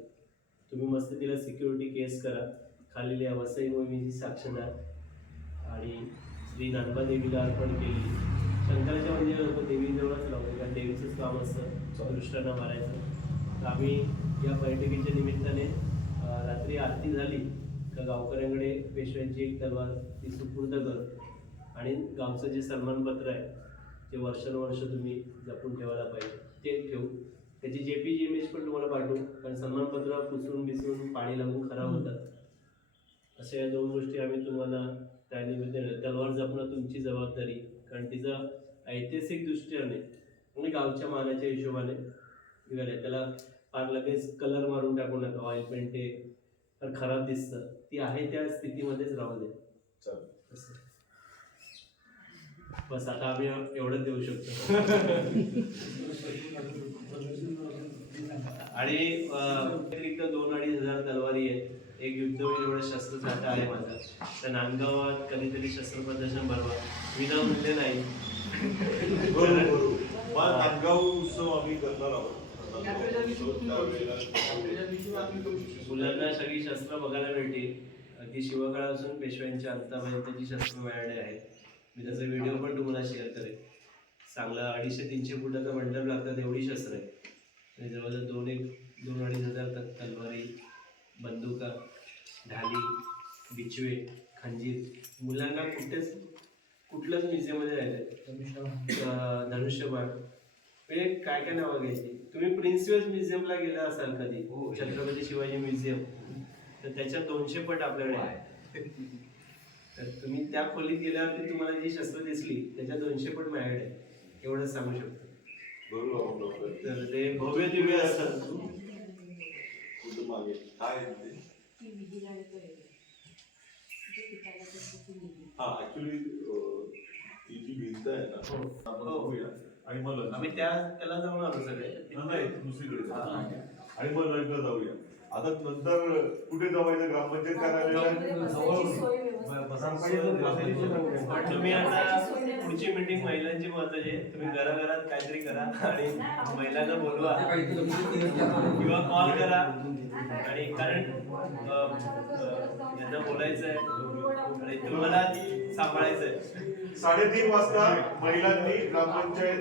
तुम्ही मस्त तिला सिक्युरिटी केस करा. खाली लिहा वसई मोहिमेची साक्षीदार, आणि श्री नानबा देवीला अर्पण केली. शंकराच्या मंदिरात देवीजवळच लावतो, कारण देवीचंच काम असतं दृष्टांना मारायचं. तर आम्ही या बैठकीच्या निमित्ताने रात्री आरती झाली का गावकऱ्यांकडे पेशव्यांची एक तलवार ती सुपूर्द कर, आणि गावचं जे सन्मानपत्र आहे ते वर्षानुवर्ष तुम्ही जपून ठेवायला पाहिजे, ते ठेवू. त्याची JPG इमेज पण तुम्हाला पाठवू, कारण सन्मानपत्र पुसून बिसून पाणी लागून खराब होतात. अशा या 2 गोष्टी आम्ही तुम्हाला त्या निमित्ताने. तलवार जपणं तुमची जबाबदारी, कारण तिचं ऐतिहासिक दृष्ट्याने आणि गावच्या मानाच्या हिशोबाने निघाले. त्याला फार लगेच कलर मारून टाकू नका, ऑइल पेंट ते तर खराब दिसतं. ती आहे त्या स्थितीमध्येच राहू दे. बस आता आम्ही एवढंच देऊ शकतो. आणि व्यतिरिक्त 2-2.5 हजार तलवारी आहेत. एक युद्धवीर एवढं शस्त्रसाठा आहे माझा. तर नांदगावात कधीतरी शस्त्र प्रदर्शन भरवा, विनामूल्य नाही. नांदगाव उत्सव आम्ही करणार आहोत. मुलांना सगळी शस्त्र बघायला मिळतील. अगदी शिवकाळापासून पेशव्यांच्या अंतापर्यंतची शस्त्र माझ्याकडे आहेत. मी त्याचा व्हिडिओ पण तुम्हाला शेअर करेन. चांगला 250-300 फुटाचा मंडप लागतात एवढी शस्त्र आहे. आणि जवळजवळ 2-2.5 हजार तलवारी, बंदुका, ढाली, बिचवे, खंजीर. मुलांना कुठल्याच म्युझियममध्ये जायचं, धनुष्यबाण, म्हणजे काय काय नावं घ्यायची. तुम्ही प्रिन्सिपल म्युझियमला गेला असाल कधी, छत्रपती शिवाजी म्युझियम, तर त्याच्या 200 पट आपल्याकडे आहे. तर तुम्ही त्या खोलीत गेल्यावरती तुम्हाला जी शस्त्र दिसली त्याच्या 200 पट माझ्याकडे आहे, एवढंच सांगू शकतो. तर ते भव्य दिव्य असतात. मागे काय हा ऍक्च्युली ती जी भिंत आहे ना, आपण बघूया. आणि मग आम्ही त्याला जाऊन आलो सगळे. नाही दुसरीकडे आणि मग लग्न जाऊया. आता नंतर कुठे जावायचं, ग्रामपंचायत कार्यालयाला? तुम्ही आता पुढची मीटिंग महिलांची महत्वाची आहे. तुम्ही घराघरात काहीतरी करा आणि महिलांना बोलवा किंवा कॉल करा. आणि कारण यांना बोलायचं आहे आणि तुम्हाला सांभाळायचं आहे. 3:30 वाजता महिलांनी ग्रामपंचायत